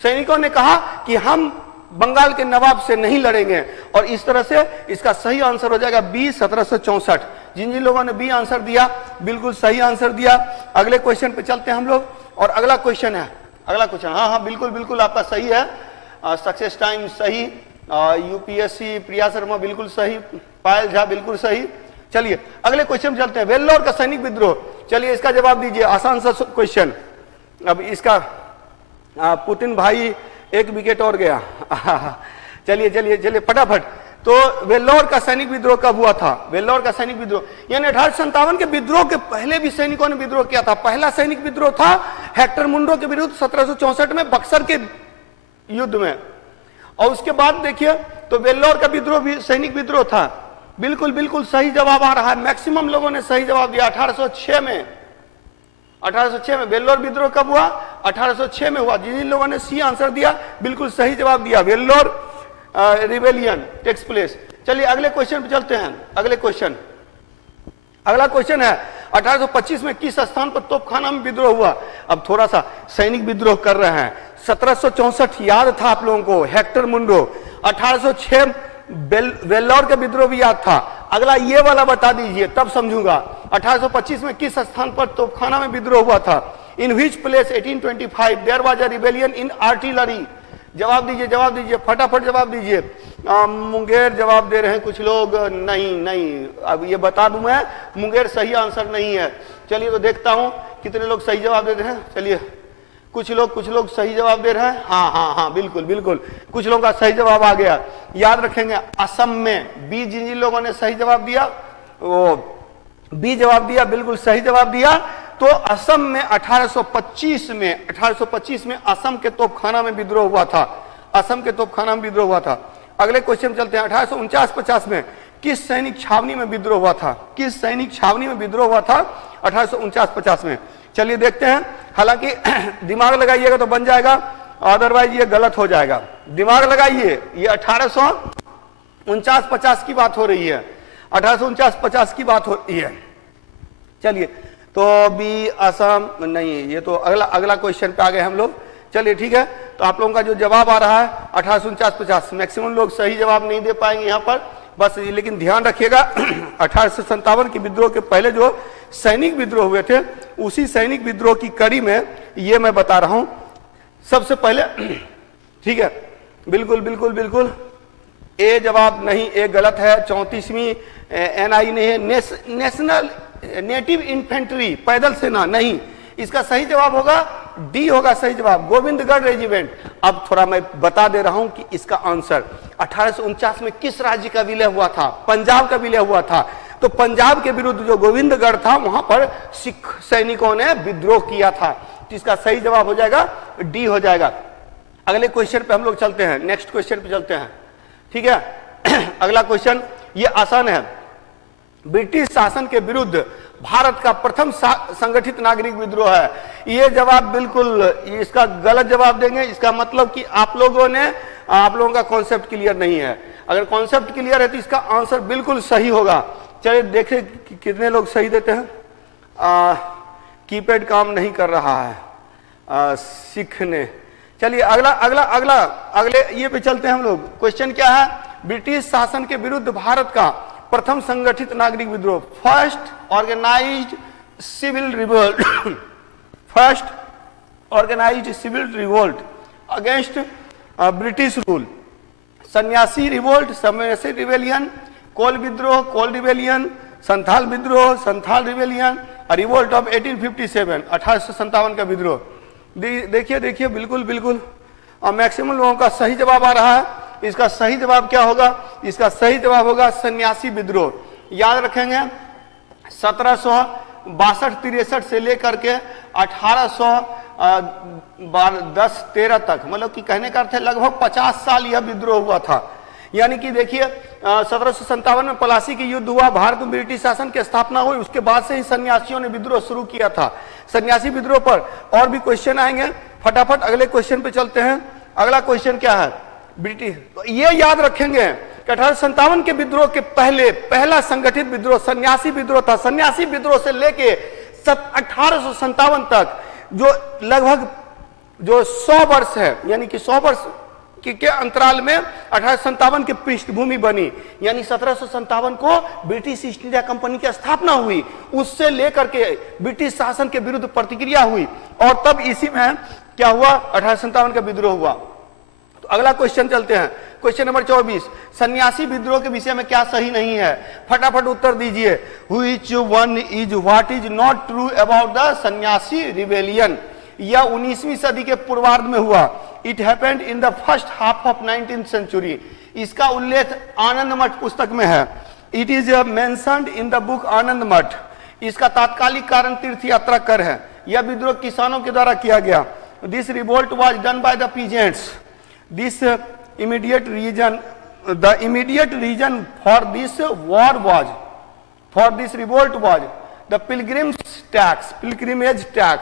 सैनिकों ने कहा कि हम बंगाल के नवाब से नहीं लड़ेंगे, और इस तरह से इसका सही आंसर हो जाएगा बी 1764। जिन जिन लोगों ने बी आंसर दिया बिल्कुल सही आंसर दिया। अगले क्वेश्चन पे चलते हैं हम लोग, और अगला क्वेश्चन है, अगला क्वेश्चन, हाँ बिल्कुल बिल्कुल आपका सही है। सक्सेस टाइम सही, यूपीएससी प्रिया शर्मा बिल्कुल सही, पायल झा बिल्कुल सही। चलिए अगले क्वेश्चन चलते हैं, वेल्लोर का सैनिक विद्रोह। चलिए इसका जवाब दीजिए, आसान सा क्वेश्चन। अब इसका पुतिन भाई एक विकेट और गया। चलिए चलिए चलिए फटाफट। तो वेल्लोर का सैनिक विद्रोह कब हुआ था? वेल्लोर का सैनिक विद्रोह यानी 1857 के विद्रोह के पहले भी सैनिकों ने विद्रोह किया था। पहला सैनिक विद्रोह था हेक्टर मुंडो के विरुद्ध 1764 में बक्सर के युद्ध में, और उसके बाद देखिए तो वेल्लोर का विद्रोह भी सैनिक विद्रोह था। बिल्कुल बिल्कुल सही जवाब आ रहा है, मैक्सिमम लोगों ने सही जवाब दिया। 1806 में, 1806 में वेल्लोर विद्रोह कब हुआ? 1806 में हुआ। जिन लोगों ने सी आंसर दिया बिल्कुल सही जवाब दिया, वेल्लोर रिबेलियन टेक्स प्लेस। चलिए अगले क्वेश्चन पे चलते हैं। अगले क्वेश्चन, अगला क्वेश्चन है 1825 में किस स्थान पर तोपखाना में विद्रोह हुआ? अब थोड़ा सा सैनिक विद्रोह कर रहे हैं। 1764 याद था आप लोगों को, हेक्टर मुंडो। 1806 वेल्लोर का विद्रोह भी याद था। अगला ये वाला बता दीजिए तब समझूंगा। 1825 में किस स्थान पर तोपखाना में विद्रोह हुआ था? In which place 1825 there was a rebellion in artillery. जवाब दीजिए, जवाब दीजिए, फटाफट जवाब दीजिए। मुंगेर जवाब दे रहे हैं कुछ लोग, नहीं नहीं, अब ये बता दूं मैं, मुंगेर सही आंसर नहीं है। चलिए तो देखता हूं कितने लोग सही जवाब दे रहे हैं। चलिए कुछ लोग सही जवाब दे रहे हैं। हाँ हाँ हाँ, बिल्कुल बिल्कुल, कुछ लोगों का सही जवाब आ गया। याद रखेंगे असम में बी, जिन जिन लोगों ने सही जवाब दिया वो बी जवाब दिया, बिल्कुल सही जवाब दिया। तो असम में 1825 में असम के तोपखाना में विद्रोह हुआ था, असम के तोपखाना में विद्रोह हुआ था। अगले क्वेश्चन चलते हैं। 1849-50 में किस सैनिक छावनी में विद्रोह हुआ था? किस सैनिक छावनी में विद्रोह हुआ था 1849-50 में? चलिए देखते हैं। हालांकि दिमाग लगाइएगा तो बन जाएगा, अदरवाइज ये गलत हो जाएगा। दिमाग लगाइए, ये 1849-50 की बात हो रही है, 1849-50 की बात हो रही है। चलिए, तो बी असम नहीं, ये तो अगला क्वेश्चन पे आ गए हम लोग। चलिए ठीक है, तो आप लोगों का जो जवाब आ रहा है 1849-50, मैक्सिमम लोग सही जवाब नहीं दे पाएंगे यहाँ पर बस, लेकिन ध्यान रखिएगा 1857 के विद्रोह के पहले जो सैनिक विद्रोह हुए थे, उसी सैनिक विद्रोह की कड़ी में ये मैं बता रहा हूं सबसे पहले। ठीक है, बिल्कुल बिल्कुल बिल्कुल, ए जवाब नहीं, ए गलत है। 34वीं एनआई नहीं है, नेशनल नेटिव इन्फेंट्री, पैदल सेना नहीं, इसका सही जवाब होगा डी होगा सही जवाब, गोविंदगढ़ रेजिमेंट। अब थोड़ा मैं बता दे रहा हूं कि इसका आंसर 1849 में किस राज्य का विलय हुआ था? पंजाब का विलय हुआ था। तो पंजाब के विरुद्ध जो गोविंदगढ़ था, वहां पर सिख सैनिकों ने विद्रोह किया था। तो इसका सही जवाब हो जाएगा डी हो जाएगा। अगले क्वेश्चन पे हम लोग चलते हैं, नेक्स्ट क्वेश्चन पे चलते हैं। ठीक है, अगला क्वेश्चन ये आसान है। ब्रिटिश शासन के विरुद्ध भारत का प्रथम संगठित नागरिक विद्रोह है। ये जवाब बिल्कुल, इसका गलत जवाब देंगे, इसका मतलब कि आप लोगों का कॉन्सेप्ट क्लियर नहीं है। अगर कॉन्सेप्ट क्लियर है तो इसका आंसर बिल्कुल सही होगा। चलिए देखें कि कितने लोग सही देते हैं। कीपैड काम नहीं कर रहा है सीखने। चलिए अगले ये पे चलते हैं हम लोग। क्वेश्चन क्या है? ब्रिटिश शासन के विरुद्ध भारत का प्रथम संगठित नागरिक विद्रोह, first organized civil revolt, first organized civil revolt against British rule, Sanyasi revolt, Sanyasi rebellion, Kol विद्रोह, कोल रिवेलियन, संथाल विद्रोह, संथाल रिवेलियन, रिवोल्ट ऑफ 1857, 1857 का विद्रोह। देखिए बिल्कुल बिल्कुल मैक्सिमम लोगों का सही जवाब आ रहा है। इसका सही जवाब क्या होगा? इसका सही जवाब होगा सन्यासी विद्रोह। याद रखेंगे 1762-63 से लेकर के 1810-13 तक, मतलब कि कहने का अर्थ है लगभग 50 साल यह विद्रोह हुआ था। यानी कि देखिए 1757 में पलासी की युद्ध हुआ, भारत में ब्रिटिश शासन की स्थापना हुई, उसके बाद से ही सन्यासियों ने विद्रोह शुरू किया था। सन्यासी विद्रोह पर और भी क्वेश्चन आएंगे, फटाफट अगले क्वेश्चन पे चलते हैं। अगला क्वेश्चन क्या है? ब्रिटिश, तो ये याद रखेंगे कि 1857 के विद्रोह के पहला संगठित विद्रोह सन्यासी विद्रोह था। सन्यासी विद्रोह से लेके 1857 तक जो लगभग जो 100 वर्ष है, यानी कि 100 वर्ष के अंतराल में 1857 की पृष्ठभूमि बनी। यानी 1757 को ब्रिटिश ईस्ट इंडिया कंपनी की स्थापना हुई, उससे लेकर के ब्रिटिश शासन के विरुद्ध प्रतिक्रिया हुई, और तब इसी में क्या हुआ? 1857 का विद्रोह हुआ। तो अगला क्वेश्चन चलते हैं, क्वेश्चन नंबर 24। सन्यासी विद्रोह के विषय में क्या सही नहीं है? फटाफट उत्तर दीजिए। Which one is what is not true about the Sannyasi rebellion? यह 19वीं सदी के पूर्वार्ध में हुआ। It happened in the first half of 19th century. इसका उल्लेख आनंद मठ पुस्तक में है। It is mentioned in the book Anand Math. इसका तात्कालिक कारण तीर्थ यात्रा कर है। यह विद्रोह किसानों के द्वारा किया गया। This revolt was done by the peasants. This immediate reason for this war was, for this revolt was the pilgrimage tax।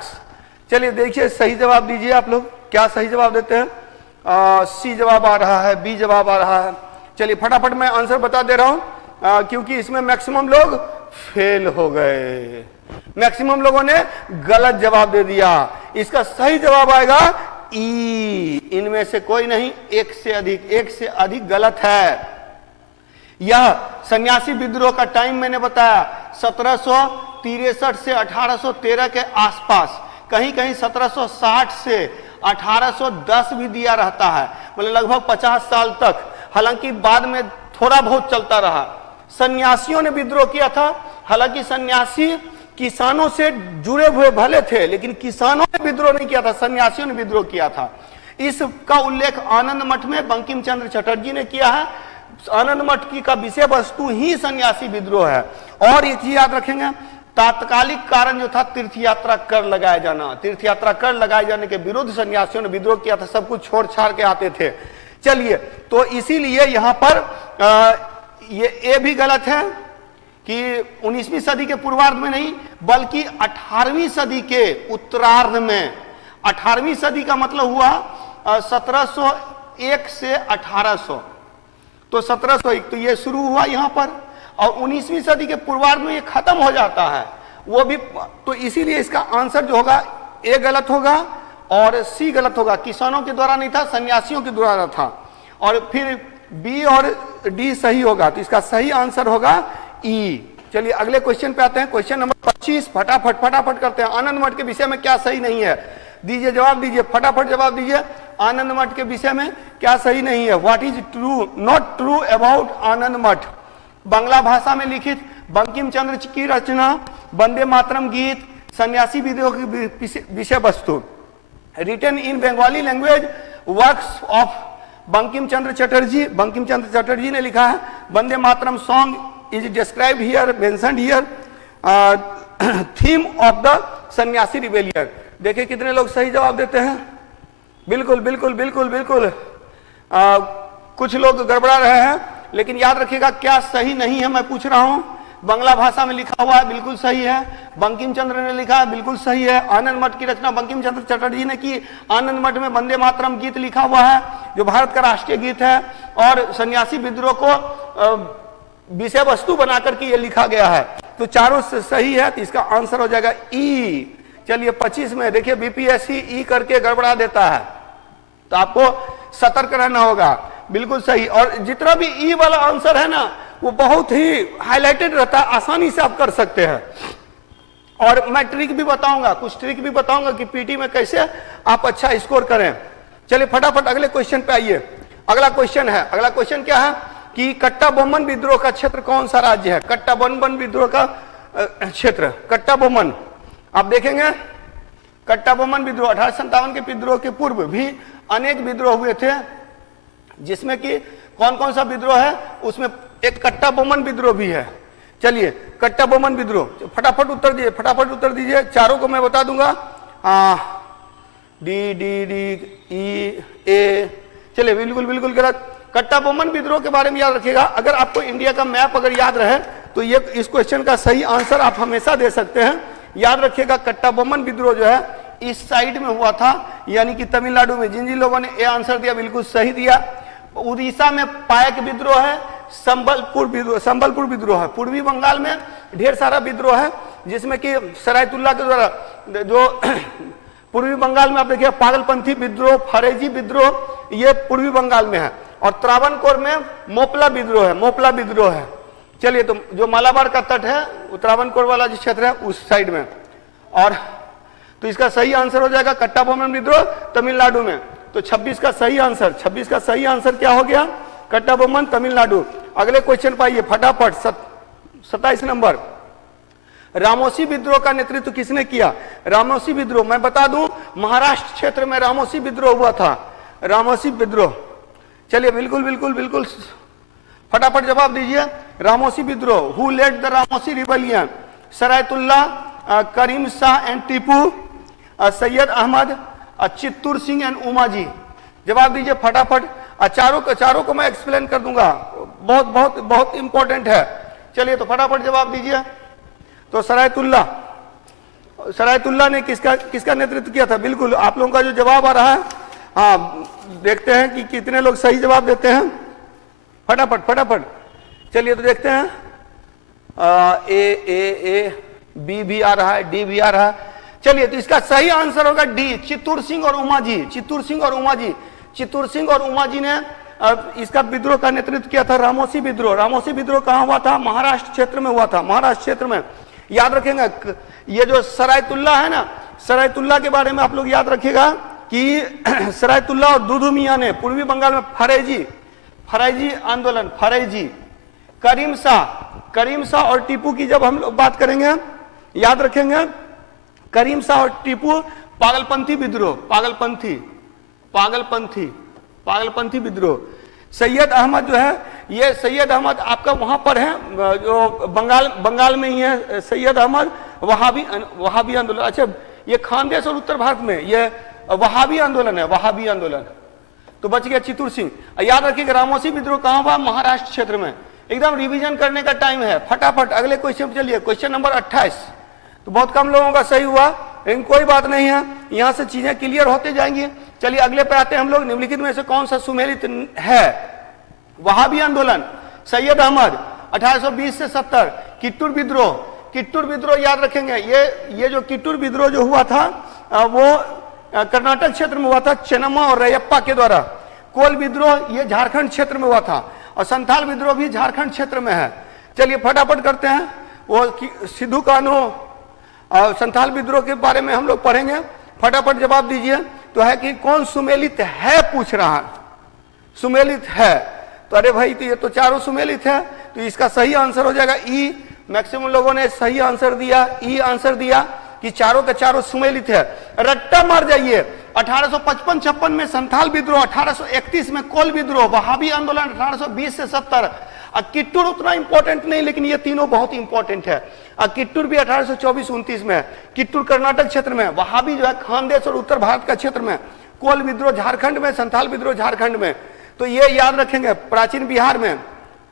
चलिए देखिए, सही जवाब दीजिए आप लोग, क्या सही जवाब देते हैं? सी जवाब आ रहा है, बी जवाब आ रहा है। चलिए फटाफट मैं आंसर बता दे रहा हूं, क्योंकि इसमें मैक्सिमम लोग फेल हो गए, मैक्सिमम लोगों ने गलत जवाब दे दिया। इसका सही जवाब आएगा ई। इनमें से कोई नहीं, एक से अधिक गलत है। यह सन्यासी विद्रोह का टाइम मैंने बताया 1763 से 1813 के आसपास, कहीं कहीं 1760 से 1810 भी दिया रहता है, मतलब लगभग 50 साल तक। हालांकि बाद में थोड़ा बहुत चलता रहा। सन्यासियों ने विद्रोह किया था। हालांकि सन्यासी किसानों से जुड़े हुए भले थे, लेकिन किसानों ने विद्रोह नहीं किया था, सन्यासियों ने विद्रोह किया था। इसका उल्लेख आनंद मठ में बंकिम चंद्र चटर्जी ने किया है। आनंद मठ की का विषय वस्तु ही सन्यासी विद्रोह है। और एक चीज याद रखेंगे, तात्कालिक कारण जो था तीर्थ यात्रा कर लगाया जाना, तीर्थ यात्रा कर लगाए जाने के विरुद्ध सन्यासियों ने विद्रोह किया था, सब कुछ छोड़ छाड़ के आते थे। चलिए, तो इसीलिए यहां पर ये भी गलत है कि 19वीं सदी के पूर्वार्ध में नहीं, बल्कि 18वीं सदी के उत्तरार्ध में। 18वीं सदी का मतलब हुआ 1701 से 1800, तो 1701 तो ये शुरू हुआ यहां पर, और 19वीं सदी के पूर्वार्ध में ये खत्म हो जाता है वो भी। तो इसीलिए इसका आंसर जो होगा ए गलत होगा और सी गलत होगा। किसानों के द्वारा नहीं था, सन्यासियों के द्वारा था। और फिर बी और डी सही होगा, तो इसका सही आंसर होगा ई। चलिए अगले क्वेश्चन पे आते हैं, क्वेश्चन नंबर 25। फटाफट करते हैं। आनंद मठ के विषय में क्या सही नहीं है, दीजिए जवाब दीजिए, फटाफट जवाब दीजिए। आनंद मठ के विषय में क्या सही नहीं है? What is true not true about Anand Math? Bangla भाषा में लिखित बंकिम चंद्र की रचना, वंदे मातरम गीत, सन्यासी विद्रोह की विषय वस्तु। Written in Bengali language, works of Bankim Chandra Chatterjee. Bankim Chandra Chatterjee ने लिखा है। Vande Mataram song is described here, mentioned here. Theme of the Sannyasi rebellion. देखिए कितने लोग सही जवाब देते हैं। बिल्कुल बिल्कुल बिल्कुल बिल्कुल। कुछ लोग गड़बड़ा रहे हैं, लेकिन याद रखिएगा क्या सही नहीं है मैं पूछ रहा हूं। बांग्ला भाषा में लिखा हुआ है, बिल्कुल सही है। बंकिम चंद्र ने लिखा है, बिल्कुल सही है। आनंद मठ की रचना बंकिम चंद्र चटर्जी ने की। आनंद मठ में वंदे मातरम गीत लिखा हुआ है, जो भारत का राष्ट्रीय गीत है, और सन्यासी विद्रोह को विषय वस्तु बनाकर के ये लिखा गया है। तो चारों से सही है, तो इसका आंसर हो जाएगा ई। चलिए 25 में देखिए बीपीएससी ई करके गड़बड़ा देता है, तो आपको सतर्क रहना होगा। बिल्कुल सही। और जितना भी ई वाला आंसर है ना, वो बहुत ही हाईलाइटेड रहता है, आसानी से आप कर सकते हैं। और मैं ट्रिक भी बताऊंगा, कुछ ट्रिक भी बताऊंगा कि पीटी में कैसे आप अच्छा स्कोर करें। चलिए फटाफट अगले क्वेश्चन पे आइए। अगला क्वेश्चन है, अगला क्वेश्चन क्या है कि कट्टा बोमन विद्रोह का क्षेत्र कौन सा राज्य है? कट्टा बोमन विद्रोह का क्षेत्र, कट्टा बोमन। आप देखेंगे कट्टा बोमन विद्रोह 1857 के विद्रोह के पूर्व भी अनेक विद्रोह हुए थे, जिसमें कि कौन कौन सा विद्रोह है, उसमें एक कट्टा बोमन विद्रोह भी है। चलिए कट्टा बोमन विद्रोह, फटाफट उत्तर दीजिए, फटाफट उत्तर दीजिए। चारों को मैं बता दूंगा, डी डी डी ई ए। चलिए बिल्कुल बिल्कुल गलत। कट्टा बोमन विद्रोह के बारे में याद रखिएगा। अगर आपको इंडिया का मैप अगर याद रहे तो ये इस क्वेश्चन का सही आंसर आप हमेशा दे सकते हैं। याद रखिएगा कट्टा बोमन विद्रोह जो है इस साइड में हुआ था, यानी कि तमिलनाडु में। जिन जिन लोगों ने ये आंसर दिया बिल्कुल सही दिया। उड़ीसा में पायक विद्रोह है, संबलपुर विद्रोह है। पूर्वी बंगाल में ढेर सारा विद्रोह है, जिसमें कि सरायतुल्ला के द्वारा जो पूर्वी बंगाल में आप देखिए पागलपंथी विद्रोह, फरेजी विद्रोह, ये पूर्वी बंगाल में है। और त्रावणकोर में मोपला विद्रोह है, मोपला विद्रोह है। चलिए, तो जो मालाबार का तट है, त्रावणकोर वाला जो क्षेत्र है उस साइड में। और तो इसका सही आंसर हो जाएगा कट्टा बोमन विद्रोह तमिलनाडु में। तो 26 का सही आंसर, 26 का सही आंसर क्या हो गया? कट्टा बोमन तमिलनाडु। अगले क्वेश्चन पाइए फटाफट। 27 नंबर, रामोसी विद्रोह का नेतृत्व किसने किया? रामोसी विद्रोह मैं बता दूं, महाराष्ट्र क्षेत्र में रामोसी विद्रोह हुआ था, रामोसी विद्रोह। चलिए बिल्कुल बिल्कुल बिल्कुल फटाफट जवाब दीजिए। रामोसी विद्रोह, who led the Ramosi rebellion? Sarayatulla, Karim Shah and Tipu, Syed Ahmad, Chittur Singh and Umaji. जवाब दीजिए फटाफट। चारों को मैं एक्सप्लेन कर दूंगा, बहुत बहुत बहुत इंपॉर्टेंट है। चलिए तो फटाफट जवाब दीजिए। तो सरायतुल्ला ने किसका नेतृत्व किया था? बिल्कुल आप लोगों का जो जवाब आ रहा है, हाँ देखते हैं कि कितने लोग सही जवाब देते हैं। फटाफट फटाफट। चलिए तो देखते हैं, ए बी भी आ रहा है, डी भी आ रहा है। चलिए तो इसका सही आंसर होगा डी, चित्तूर सिंह और उमाजी। चित्तूर सिंह और उमाजी, चित्तूर सिंह और उमाजी ने इसका विद्रोह का नेतृत्व किया था, रामोसी विद्रोह। रामोसी विद्रोह कहां हुआ था? महाराष्ट्र क्षेत्र में हुआ था, महाराष्ट्र क्षेत्र में। याद रखेंगे ये जो सरायतुल्ला है ना, सरायतुल्ला के बारे में आप लोग याद रखिएगा कि सरायतुल्ला और दुदू मियां ने पूर्वी बंगाल में फरेजी आंदोलन, फरेजी। करीम शाह और टीपू की जब हम लोग बात करेंगे याद रखेंगे करीम शाह और टीपू पागलपंथी विद्रोह, पागलपंथी विद्रोह। सैयद अहमद जो है, ये सैयद अहमद आपका वहां पर है जो बंगाल में ही है। सैयद अहमद वहाबी आंदोलन, अच्छा ये खानदेश और उत्तर भारत में ये वहाबी आंदोलन है, वहाबी आंदोलन। तो बच गया चित्तूर सिंह। याद रखिएगा रामोसी विद्रोह कहां हुआ, महाराष्ट्र क्षेत्र में। एकदम रिवीजन करने का टाइम है, फटाफट अगले क्वेश्चन पे चलिए। Question number 28। तो बहुत कम लोगों का सही हुआ, लेकिन कोई बात नहीं है, यहां से चीजें क्लियर होते जाएंगी। चलिए अगले पे आते हैं हम लोग। निम्नलिखित में से कौन सा सुमेलित है? वहाबी आंदोलन, सैयद अहमद 1820 से 70, कित्तूर विद्रोह याद रखेंगे। ये जो कित्तूर विद्रोह जो हुआ था वो कर्नाटक क्षेत्र में हुआ था, चेन्नम्मा और रैयप्पा के द्वारा। कोल विद्रोह ये झारखंड क्षेत्र में हुआ था, और संथाल विद्रोह भी झारखंड क्षेत्र में है। चलिए फटाफट करते हैं। वो सिद्धू कान्हू और संथाल विद्रोह के बारे में हम लोग पढ़ेंगे, फटाफट जवाब दीजिए। तो है कि कौन सुमेलित है, पूछ रहा है, सुमेलित है। तो अरे भाई तो ये तो चारों सुमेलित है, तो इसका सही आंसर हो जाएगा ई। मैक्सिमम लोगों ने सही आंसर दिया, ई आंसर दिया कि चारों के चारों सुमेलित है। रट्टा मार जाइए। 1855-56 में संथाल विद्रोह, 1831 में कोल विद्रोह, वहाबी आंदोलन 1820 से 70। कित्तूर उतना इंपॉर्टेंट नहीं, लेकिन ये तीनों बहुत इंपॉर्टेंट है। कित्तूर भी 1824-29 में, कित्तूर कर्नाटक क्षेत्र में, वहाबी जो है खानदेश और उत्तर भारत का क्षेत्र में, कोल विद्रोह झारखंड में, संथाल विद्रोह झारखंड में। तो ये याद रखेंगे। प्राचीन बिहार में,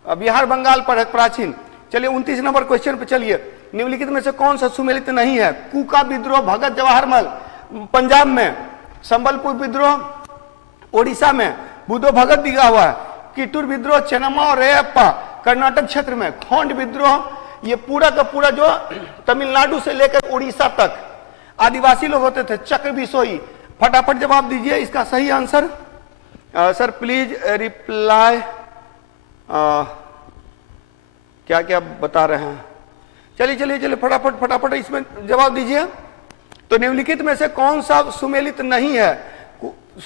बिहार बंगाल पर है प्राचीन। चलिए 29 नंबर क्वेश्चन पे चलिए। निम्नलिखित में से कौन सा सुमेलित नहीं है? कूका विद्रोह भगत जवाहरमल पंजाब में, संबलपुर विद्रोह ओडिशा में, बुद्धो भगत दिया हुआ है। कित्तूर विद्रोह चेन्नम्मा और रैयप्पा कर्नाटक क्षेत्र में। खोंड विद्रोह ये पूरा का पूरा जो तमिलनाडु से लेकर उड़ीसा तक आदिवासी लोग होते थे, चक्र बिसोई। फटाफट जवाब दीजिए इसका सही आंसर। सर प्लीज रिप्लाई, क्या क्या बता रहे हैं? चलिए फटाफट इसमें जवाब दीजिए। तो निम्नलिखित में से कौन सा सुमेलित नहीं है?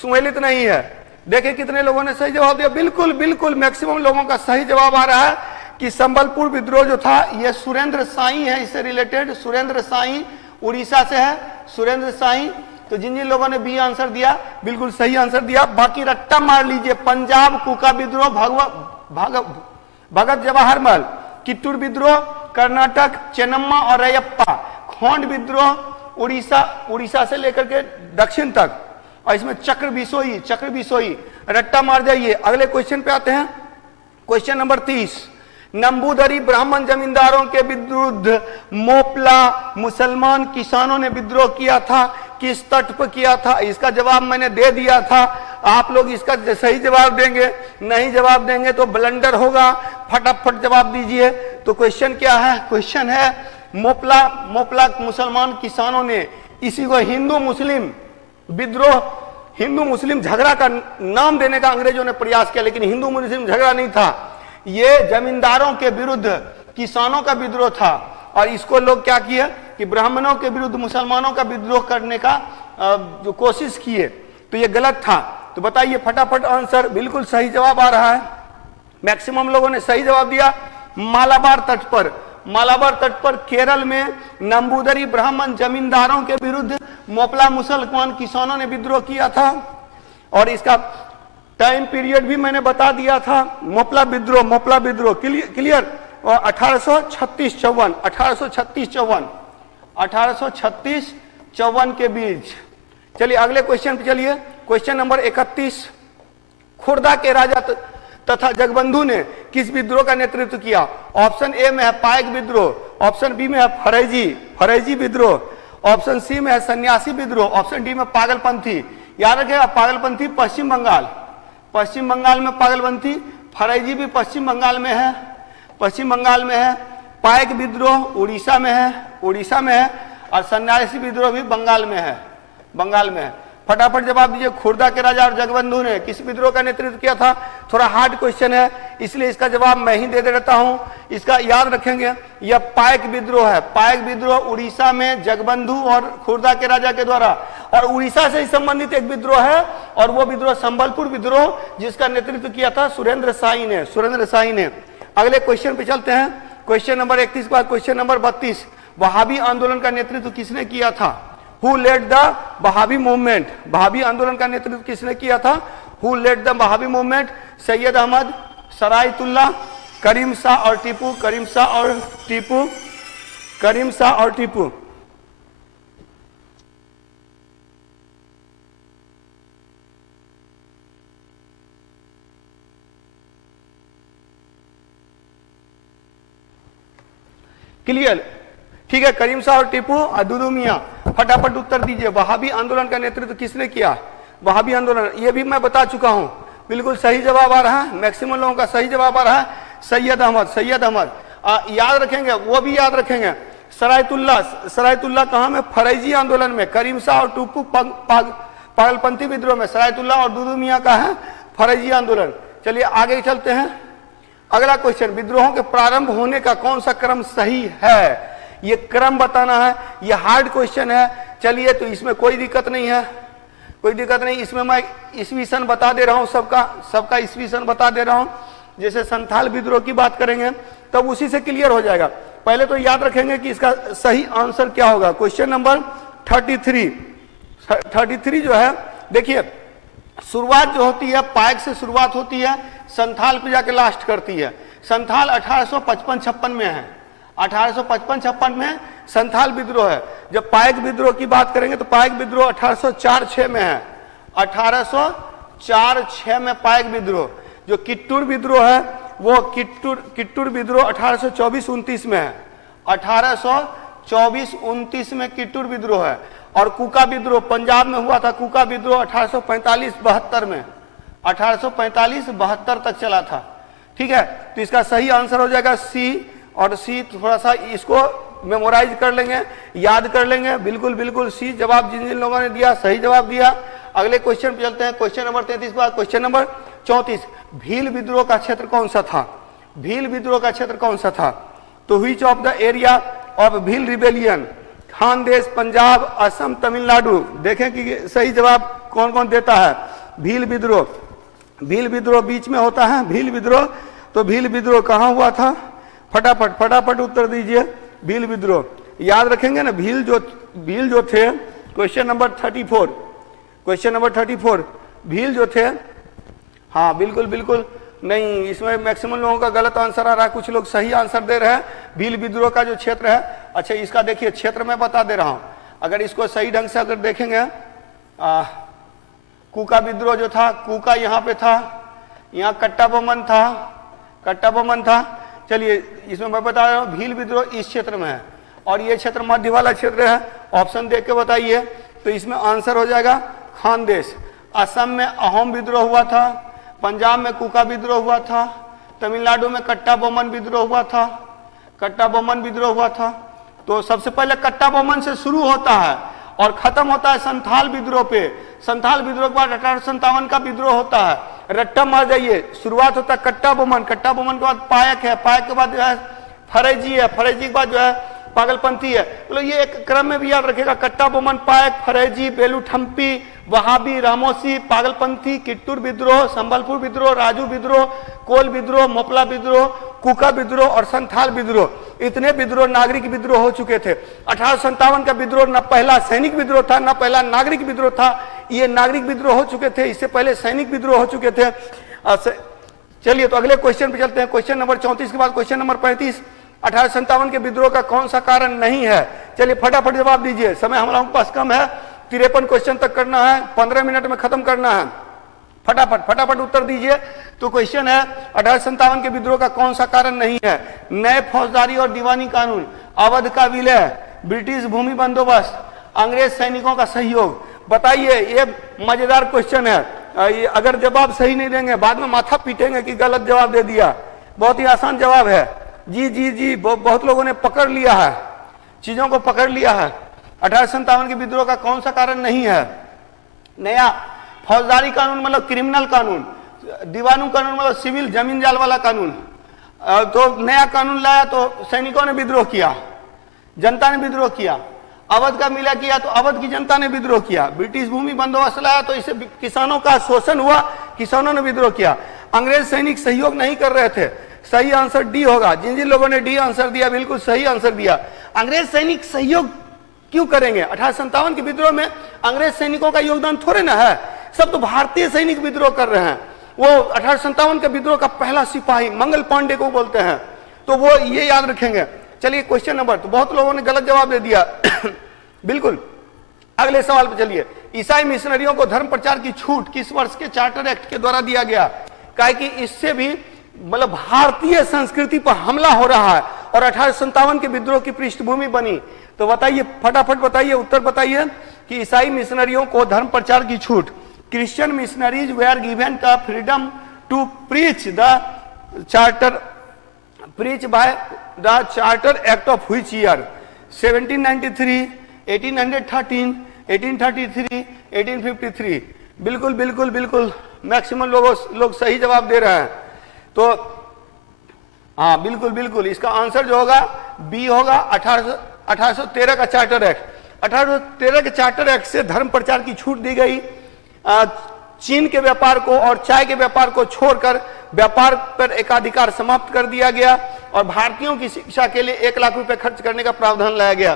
सुमेलित नहीं है। देखिए कितने लोगों ने सही जवाब दिया। बिल्कुल मैक्सिमम लोगों का सही जवाब आ रहा है कि संबलपुर विद्रोह जो था ये सुरेंद्र साई है, इससे रिलेटेड। सुरेंद्र साई उड़ीसा से है, सुरेंद्र साई। तो जिन जिन लोगों ने बी आंसर दिया बिल्कुल सही आंसर दिया। बाकी रट्टा मार लीजिए। पंजाब कूका विद्रोह भगत जवाहरमल, कित्तूर विद्रोह कर्नाटक चेन्नम्मा और रैयप्पा, खोंड विद्रोह उड़ीसा से लेकर के दक्षिण तक, और इसमें चक्र बिसोई। रट्टा मार जाइए। अगले क्वेश्चन पे आते हैं। Question number 30। नंबूदरी ब्राह्मण जमींदारों के विरुद्ध मोपला मुसलमान किसानों ने विद्रोह किया था, किस तट पर किया था? इसका जवाब मैंने दे दिया था। आप लोग इसका सही जवाब देंगे, नहीं जवाब देंगे तो ब्लंडर होगा। फटाफट जवाब दीजिए। तो क्वेश्चन क्या है? क्वेश्चन है मोपला मुसलमान किसानों ने, इसी को हिंदू मुस्लिम विद्रोह, हिंदू मुस्लिम झगड़ा का नाम देने का अंग्रेजों ने प्रयास किया, लेकिन हिंदू मुस्लिम झगड़ा नहीं था। ये जमींदारों के विरुद्ध किसानों का विद्रोह था, और इसको लोग क्या किए कि ब्राह्मणों के विरुद्ध मुसलमानों का विद्रोह करने का जो कोशिश किए, तो ये गलत था। तो बताइए फटाफट आंसर। बिल्कुल सही जवाब आ रहा है। मैक्सिमम लोगों ने सही जवाब दिया। मालाबार तट पर केरल में नंबूदरी ब्राह्मण जमींदारों के विरुद्ध मोपला मुसलमान किसानों ने विद्रोह किया था, और इसका टाइम पीरियड भी मैंने बता दिया था। मोपला विद्रोह क्लियर। और 1836-54 के बीच। चलिए अगले क्वेश्चन पे चलिए। Question number 31। खुर्दा के राजा तथा जगबंधु ने किस विद्रोह का नेतृत्व किया? ऑप्शन ए में है पाइक विद्रोह, ऑप्शन बी में है फरेजी विद्रोह, ऑप्शन सी में है सन्यासी विद्रोह, ऑप्शन डी में पागलपंथी। याद रखिएगा पागलपंथी पश्चिम बंगाल में पागलपंथी, फरेजी भी पश्चिम बंगाल में है, पाइक विद्रोह उड़ीसा में है, और सन्यासी विद्रोह भी बंगाल में है। फटाफट जवाब दीजिए। खुर्दा के राजा और जगबंधु ने किस विद्रोह का नेतृत्व किया था? थोड़ा हार्ड क्वेश्चन है, इसलिए इसका जवाब मैं ही दे देता हूं। इसका याद रखेंगे, यह पाइक विद्रोह है। पाइक विद्रोह उड़ीसा में जगबंधु और खुर्दा के राजा के द्वारा, और उड़ीसा से ही संबंधित एक विद्रोह है, और वो विद्रोह संबलपुर विद्रोह, जिसका नेतृत्व किया था सुरेंद्र साई ने। अगले क्वेश्चन पे चलते हैं। क्वेश्चन नंबर 31 के बाद क्वेश्चन नंबर 32। वहाबी आंदोलन का नेतृत्व किसने किया था? Who led the Wahabi movement? Wahabi आंदोलन का नेतृत्व किसने किया था? Who led the Wahabi movement? Syed Ahmad, Sarayatullah, Karim Shah और टीपू? करीम शाह और टीपू? करीम शाह और टीपू? क्लियर? ठीक है, करीम शाह और टीपू और दुदू मियां। फटाफट उत्तर दीजिए, वहाबी आंदोलन का नेतृत्व किसने किया? वहाबी आंदोलन, ये भी मैं बता चुका हूं। बिल्कुल सही जवाब आ रहा है, मैक्सिमम लोगों का सही जवाब आ रहा है, सैयद अहमद। सैयद अहमद याद रखेंगे, वो भी याद रखेंगे। सरायतुल्लाह, सरायतुल्लाह कहां में? फरैजी आंदोलन में। करीम शाह और टीपू पागलपंथी विद्रोह में। सरायतुल्लाह और दुदू मियां का है फरैजी आंदोलन। चलिए आगे चलते हैं। अगला क्वेश्चन, विद्रोहों के प्रारंभ होने का कौन सा क्रम सही है? ये क्रम बताना है, ये हार्ड क्वेश्चन है। चलिए, तो इसमें कोई दिक्कत नहीं है, कोई दिक्कत नहीं। इसमें मैं ईस्वी सन बता दे रहा हूं, सबका ईस्वी सन बता दे रहा हूं। जैसे संथाल विद्रोह की बात करेंगे तब उसी से क्लियर हो जाएगा। पहले तो याद रखेंगे कि इसका सही आंसर क्या होगा। क्वेश्चन नंबर 33 जो है, देखिए शुरुआत जो होती है पायक से शुरुआत होती है, संथाल पे जाके लास्ट करती है। संथाल 1855-56 में है, 1855-56 में संथाल विद्रोह है। जब पायक विद्रोह की बात करेंगे तो पायक विद्रोह 1804-06 में है, 1804-06 में पायक विद्रोह। जो किट्टूर विद्रोह है वो किट्टूर विद्रोह 1824-29 में है, 1824-29 में किट्टूर विद्रोह है। और कुका विद्रोह पंजाब में हुआ था, कुका विद्रोह 1845-72 में, 1845-72 तक चला था। ठीक है, तो इसका सही आंसर हो जाएगा सी। और सी थोड़ा सा इसको मेमोराइज कर लेंगे, याद कर लेंगे। बिल्कुल बिल्कुल सी जवाब जिन जिन लोगों ने दिया, सही जवाब दिया। अगले क्वेश्चन पे चलते हैं। क्वेश्चन नंबर 33 के बाद क्वेश्चन नंबर 34, भील विद्रोह का क्षेत्र कौन सा था? भील विद्रोह का क्षेत्र कौन सा था? तो which of the area of Bhil rebellion? Khandesh, Punjab, Assam, Tamil Nadu. देखें कि सही जवाब कौन कौन देता है। भील विद्रोह, भील विद्रोह बीच में होता है भील विद्रोह। तो भील विद्रोह कहां हुआ था? फटाफट उत्तर दीजिए। भील विद्रोह याद रखेंगे ना, भील जो थे। Question number 34, question number 34, Bhil जो थे, हाँ बिल्कुल नहीं, इसमें मैक्सिमम लोगों का गलत आंसर आ रहा है, कुछ लोग सही आंसर दे रहे हैं। भील विद्रोह का जो क्षेत्र है, अच्छा इसका देखिए क्षेत्र मैं बता दे रहा हूं। अगर इसको सही ढंग से अगर देखेंगे, कुका विद्रोह जो था, कुका यहाँ पे था, यहाँ कट्टा बोमन था। चलिए इसमें मैं बता रहा हूँ, भील विद्रोह इस क्षेत्र में है और ये क्षेत्र मध्य वाला क्षेत्र है। ऑप्शन देख के बताइए। तो इसमें आंसर हो जाएगा खानदेश। असम में अहोम विद्रोह हुआ था, पंजाब में कुका विद्रोह हुआ था, तमिलनाडु में कट्टा बोमन विद्रोह हुआ था। तो सबसे पहले कट्टा बोमन से शुरू होता है और खत्म होता है संथाल विद्रोह पे। संथाल विद्रोह के बाद 1857 का विद्रोह होता है। रट्टा मार जाइए, शुरुआत होता है कट्टा बोमन के बाद पायक है, पायक के बाद जो है फरैजी है, फरैजी के बाद जो है पागलपंथी है। तो ये एक क्रम में भी याद रखेगा, कट्टा बोमन, पायक, फरैजी, बेलूठम्पी, वहाबी, रामोसी, पागलपंथी, किट्टूर विद्रोह, संबलपुर विद्रोह, राजू विद्रोह, कोल विद्रोह, मोपला विद्रोह, कुका विद्रोह और संथाल विद्रोह। इतने विद्रोह नागरिक विद्रोह हो चुके थे। 1857 का विद्रोह न पहला सैनिक विद्रोह था, न पहला नागरिक विद्रोह था। ये नागरिक विद्रोह हो चुके थे, इससे पहले सैनिक विद्रोह हो चुके थे। चलिए तो अगले क्वेश्चन पे चलते हैं। क्वेश्चन नंबर 34 के बाद क्वेश्चन नंबर 35, 1857 के विद्रोह का कौन सा कारण नहीं है? चलिए फटाफट जवाब दीजिए, समय हमारे पास कम है, 53 क्वेश्चन तक करना है, 15 मिनट में खत्म करना है। फटाफट उत्तर दीजिए। तो क्वेश्चन है 1857 के विद्रोह का कौन सा कारण नहीं है? नए फौजदारी और दीवानी कानून, अवध का विलय, ब्रिटिश भूमि बंदोबस्त, अंग्रेज सैनिकों का सहयोग। बताइए, ये मजेदार क्वेश्चन है। अगर जवाब सही नहीं देंगे बाद में माथा पीटेंगे कि गलत जवाब दे दिया। बहुत ही आसान जवाब है। जी बहुत लोगों ने पकड़ लिया है, चीजों को पकड़ लिया है। 1857 के विद्रोह का कौन सा कारण नहीं है? नया फौजदारी कानून मतलब क्रिमिनल कानून, दीवानू कानून मतलब सिविल जमीन जाल वाला कानून। तो नया कानून लाया तो सैनिकों ने विद्रोह किया, जनता ने विद्रोह किया। अवध का मिला किया तो अवध की जनता ने विद्रोह किया। ब्रिटिश भूमि बंदोबस्त लाया तो इससे किसानों का शोषण हुआ, किसानों ने विद्रोह किया। अंग्रेज सैनिक सहयोग नहीं कर रहे थे, सही आंसर डी होगा। जिन जिन लोगों ने डी आंसर दिया बिल्कुल सही आंसर दिया। अंग्रेज सैनिक सहयोग क्यों करेंगे? 1857 के विद्रोह में अंग्रेज सैनिकों का योगदान थोड़े ना है, सब तो भारतीय सैनिक विद्रोह कर रहे हैं। वो 1857 के विद्रोह का पहला सिपाही मंगल पांडे को बोलते हैं, तो वो ये याद रखेंगे। चलिए क्वेश्चन नंबर, तो बहुत लोगों ने गलत जवाब दे दिया बिल्कुल। अगले सवाल पे चलिए, ईसाई मिशनरियों को धर्म प्रचार की छूट किस वर्ष के चार्टर एक्ट के द्वारा दिया गया? काहे कि इससे भी मतलब भारतीय संस्कृति पर हमला हो रहा है और 1857 के विद्रोह की पृष्ठभूमि बनी। तो बताइए, फटाफट बताइए, उत्तर बताइए कि ईसाई मिशनरियों को धर्म प्रचार की छूट, Christian missionaries were given the freedom to preach by the charter act of which year? 1793, 1813, 1833, 1853। बिल्कुल बिल्कुल बिल्कुल मैक्सिमम लोग सही जवाब दे रहे हैं। तो हाँ बिल्कुल बिल्कुल, इसका आंसर जो होगा बी होगा, 1813 का चार्टर एक्ट। 1813 के चार्टर एक्ट से धर्म प्रचार की छूट दी गई। चीन के व्यापार को और चाय के व्यापार को छोड़कर व्यापार पर एकाधिकार समाप्त कर दिया गया और भारतीयों की शिक्षा के लिए 1 लाख रुपए खर्च करने का प्रावधान लाया गया।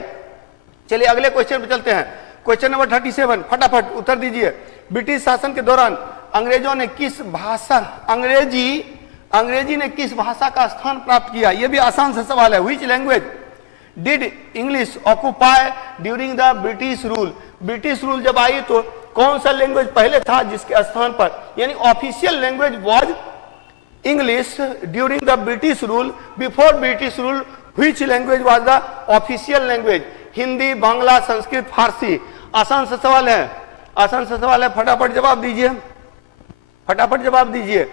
चलिए अगले क्वेश्चन पे चलते हैं। क्वेश्चन नंबर 37, फटाफट उत्तर दीजिए। ब्रिटिश शासन के दौरान अंग्रेजों ने किस भाषा, अंग्रेजी ने किस भाषा का स्थान प्राप्त किया? यह भी आसान सा सवाल है। Which language did English occupy during the British rule? British rule जब आई तो कौन सा लैंग्वेज पहले था जिसके स्थान पर, यानी official language was English during the British rule. Before British rule which language was the official language? Hindi, Bangla, Sanskrit, Farsi. आसान सा सवाल है, आसान सा सवाल है, फटाफट जवाब दीजिए, फटाफट जवाब दीजिए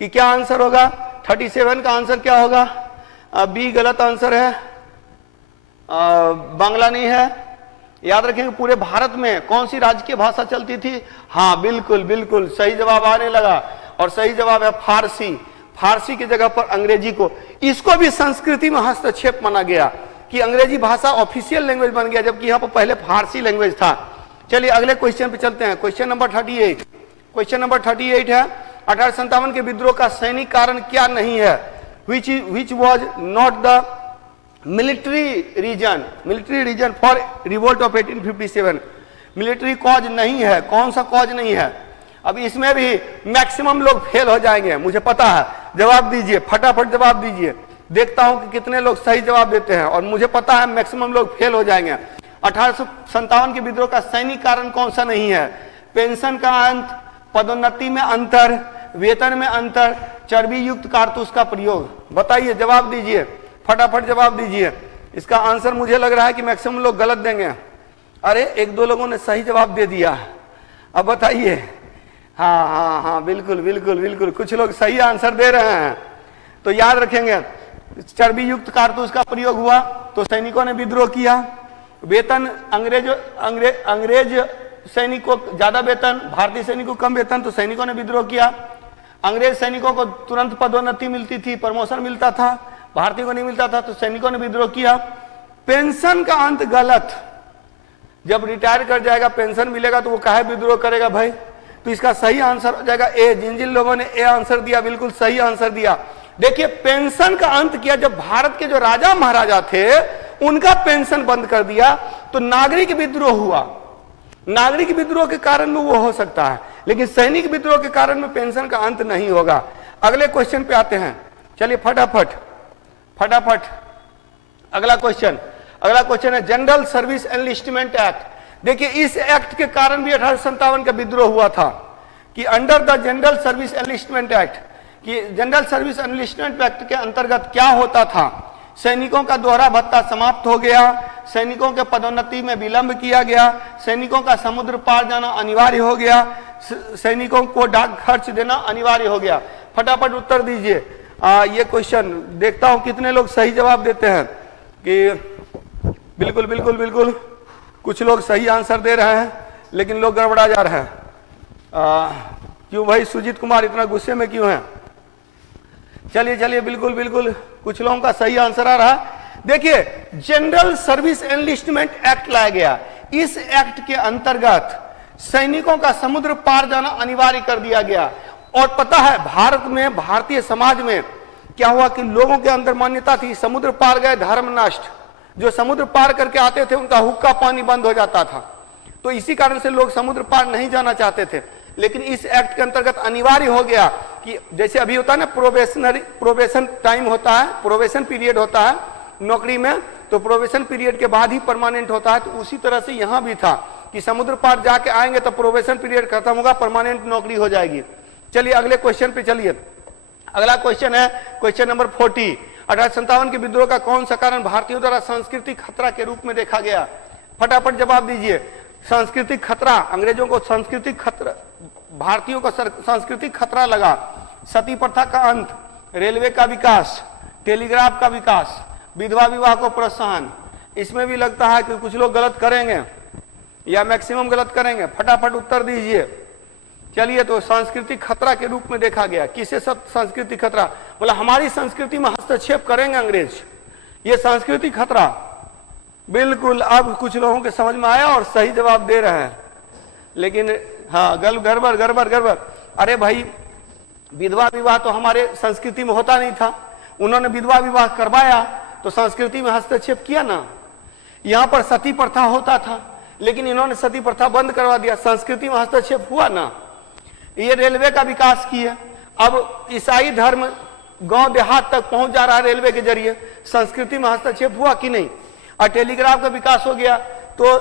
कि क्या आंसर होगा। 37 का आंसर क्या होगा? बी गलत आंसर है, बांग्ला नहीं है। याद रखेंगे पूरे भारत में कौन सी राजकीय भाषा चलती थी? हाँ बिल्कुल बिल्कुल सही जवाब आने लगा और सही जवाब है फारसी। फारसी की जगह पर अंग्रेजी को, इसको भी संस्कृति में हस्तक्षेप माना गया कि अंग्रेजी भाषा ऑफिशियल लैंग्वेज बन गया, जबकि यहाँ पर पहले फारसी लैंग्वेज था। चलिए अगले क्वेश्चन पे चलते हैं। क्वेश्चन नंबर 38, क्वेश्चन नंबर 38 है 1857 के विद्रोह का सैनिक कारण क्या नहीं है? Which was not the military reason for revolt of 1857? Military cause नहीं है, कौन सा कॉज नहीं है? अब इसमें भी मैक्सिमम लोग फेल हो जाएंगे, मुझे पता है। जवाब दीजिए, फटाफट जवाब दीजिए, देखता हूं कि कितने लोग सही जवाब देते हैं और मुझे पता है मैक्सिमम लोग फेल हो जाएंगे। 1857 के विद्रोह का सैनिक कारण कौन सा नहीं है? पेंशन का अंत, पदोन्नति में अंतर, वेतन में अंतर, चर्बी युक्त कारतूस का प्रयोग। बताइए, जवाब दीजिए, फटाफट जवाब दीजिए। इसका आंसर मुझे लग रहा है कि मैक्सिमम लोग गलत देंगे। अरे 1-2 लोगों ने सही जवाब दे दिया, अब बताइए। हाँ हाँ हाँ बिल्कुल बिल्कुल बिल्कुल, कुछ लोग सही आंसर दे रहे हैं। तो याद रखेंगे, चर्बी युक्त कारतूस का प्रयोग हुआ तो सैनिकों ने विद्रोह किया। वेतन, अंग्रेज सैनिकों को ज्यादा वेतन, भारतीय सैनिकों को कम वेतन, तो सैनिकों ने विद्रोह किया। अंग्रेज सैनिकों को तुरंत पदोन्नति मिलती थी, प्रमोशन मिलता था, भारतीय को नहीं मिलता था, तो सैनिकों ने विद्रोह किया। पेंशन का अंत गलत, जब रिटायर कर जाएगा पेंशन मिलेगा तो वो काहे विद्रोह करेगा भाई? तो इसका सही आंसर हो जाएगा ए। जिन जिन लोगों ने ए आंसर दिया बिल्कुल सही आंसर दिया। देखिए, पेंशन का अंत किया जब भारत के जो राजा महाराजा थे उनका पेंशन बंद कर दिया तो नागरिक विद्रोह हुआ। नागरिक विद्रोह के कारण में वो हो सकता है, लेकिन सैनिक विद्रोह के कारण में पेंशन का अंत नहीं होगा। अगले क्वेश्चन पे आते हैं। चलिए फटाफट फटाफट अगला क्वेश्चन है जनरल सर्विस एनलिस्टमेंट एक्ट। देखिए, इस एक्ट के कारण भी 1857 का विद्रोह हुआ था कि under the general service enlistment act, कि जनरल सर्विस एनलिस्टमेंट एक्ट के अंतर्गत क्या होता था? सैनिकों का दोहरा भत्ता समाप्त हो गया, सैनिकों के पदोन्नति में विलंब किया गया, सैनिकों का समुद्र पार जाना अनिवार्य हो गया, सैनिकों को डाक खर्च देना अनिवार्य हो गया। फटाफट उत्तर दीजिए। ये क्वेश्चन देखता हूं कितने लोग सही जवाब देते हैं कि बिल्कुल बिल्कुल बिल्कुल, कुछ लोग सही आंसर दे रहे हैं लेकिन लोग गड़बड़ा जा रहे हैं। क्यों भाई सुजीत कुमार इतना गुस्से में क्यों है? चलिए चलिए बिल्कुल बिल्कुल, कुछ लोगों का सही आंसर आ रहा। देखिए, जनरल सर्विस एनलिस्टमेंट एक्ट लाया गया। इस एक्ट के अंतर्गत सैनिकों का समुद्र पार जाना अनिवार्य कर दिया गया। और पता है भारत में, भारतीय समाज में क्या हुआ कि लोगों के अंदर मान्यता थी समुद्र पार गए धर्म नष्ट, जो समुद्र पार करके आते थे उनका हुक्का पानी बंद हो जाता था, तो इसी कारण से लोग समुद्र पार नहीं जाना चाहते थे। लेकिन इस एक्ट के अंतर्गत अनिवार्य हो गया कि जैसे अभी होता है ना प्रोबेशन टाइम होता है, प्रोबेशन पीरियड होता है नौकरी में, तो प्रोबेशन पीरियड के बाद ही परमानेंट होता है, तो उसी तरह से यहां भी था कि समुद्र पार जाके आएंगे तो प्रोबेशन पीरियड खत्म होगा, परमानेंट नौकरी हो जाएगी। चलिए अगले क्वेश्चन पे चलिए। अगला क्वेश्चन है क्वेश्चन नंबर 40। 1857 के विद्रोह का कौन सा कारण भारतीयों द्वारा सांस्कृतिक खतरा के रूप में देखा गया? फटाफट जवाब दीजिए। सांस्कृतिक खतरा, अंग्रेजों को सांस्कृतिक खतरा, भारतीयों को सांस्कृतिक खतरा लगा। सती प्रथा का अंत, रेलवे का विकास, टेलीग्राफ का विकास, विधवा विवाह को प्रोत्साहन। इसमें भी लगता है कि कुछ लोग गलत करेंगे या मैक्सिमम गलत करेंगे, फटाफट उत्तर दीजिए। चलिए, तो सांस्कृतिक खतरा के रूप में देखा गया। किसे सांस्कृतिक खतरा? बोला हमारी संस्कृति में हस्तक्षेप करेंगे अंग्रेज, ये सांस्कृतिक खतरा। बिल्कुल, अब कुछ लोगों के समझ में आया और सही जवाब दे रहे हैं, लेकिन हाँ गड़बड़ गड़बड़ गड़बड़। अरे भाई, विधवा विवाह तो हमारे संस्कृति में होता नहीं था, उन्होंने विधवा विवाह करवाया तो संस्कृति में हस्तक्षेप किया ना। यहां पर सती प्रथा होता था लेकिन इन्होंने सती प्रथा बंद करवा दिया, संस्कृति में हस्तक्षेप हुआ ना। ये रेलवे का विकास किया, अब ईसाई धर्म गांव देहात तक पहुंच जा रहा है रेलवे के जरिए, संस्कृति में हस्तक्षेप हुआ कि नहीं? और टेलीग्राफ का विकास हो गया तो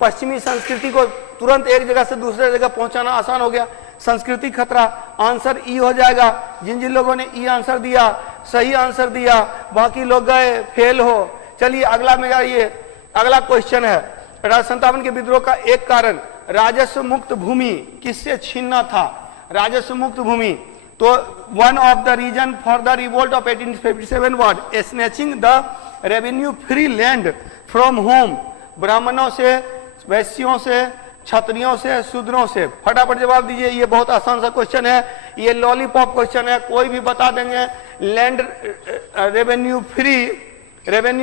पश्चिमी संस्कृति को तुरंत एक जगह से दूसरे जगह पहुंचाना आसान हो गया। संस्कृति खतरा, आंसर ई हो जाएगा। जिन जिन लोगों ने ई आंसर दिया, सही आंसर दिया, बाकी लोग गए फेल हो। चलिए अगला में जाइए। अगला क्वेश्चन है 1857 के विद्रोह का एक कारण राजस्व मुक्त भूमि किससे छीनना था? राजस्व मुक्त भूमि, तो one of the reason for the revolt of 1857 was snatching the revenue free land from home, ब्राह्मणों से, वैश्यों से, क्षत्रियों से, शूद्रों से। फटाफट जवाब दीजिए, ये बहुत आसान सा क्वेश्चन है, ये लॉलीपॉप क्वेश्चन है, कोई भी बता देंगे। लैंड रेवेन्यू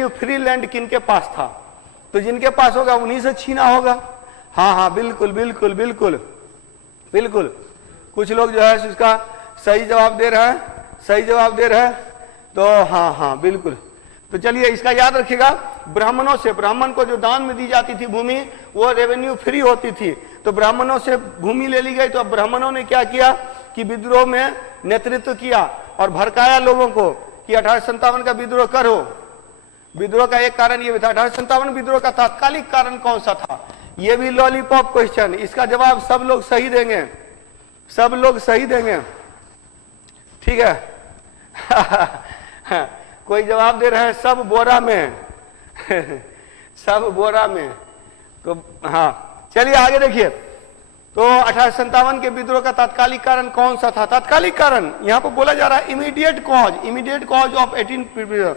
फ्री लैंड किनके पास था? तो जिनके पास होगा उन्हीं से छीना होगा। हाँ हाँ बिल्कुल बिल्कुल बिल्कुल बिल्कुल। कुछ लोग जो है इसका सही जवाब दे रहे हैं, सही जवाब दे रहे हैं, तो हाँ हाँ बिल्कुल। तो चलिए इसका याद रखिएगा, ब्राह्मणों से, ब्राह्मण को जो दान में दी जाती थी भूमि वो रेवेन्यू फ्री होती थी, तो ब्राह्मणों से भूमि ले ली गई। तो अब ब्राह्मणों ने क्या किया कि विद्रोह में नेतृत्व किया और भड़काया लोगों को कि 1857 का विद्रोह करो। विद्रोह का एक कारण ये था। 1857 विद्रोह का तात्कालिक कारण कौन सा था? ये भी लॉलीपॉप क्वेश्चन, इसका जवाब सब लोग सही देंगे, सब लोग सही देंगे, ठीक है। कोई जवाब दे रहे हैं सब बोरा में सब बोरा में, तो हाँ चलिए आगे देखिए। तो 1857 के विद्रोह का तात्कालिक कारण कौन सा था? तात्कालिक कारण यहाँ पर बोला जा रहा है इमीडिएट कॉज ऑफ 1857।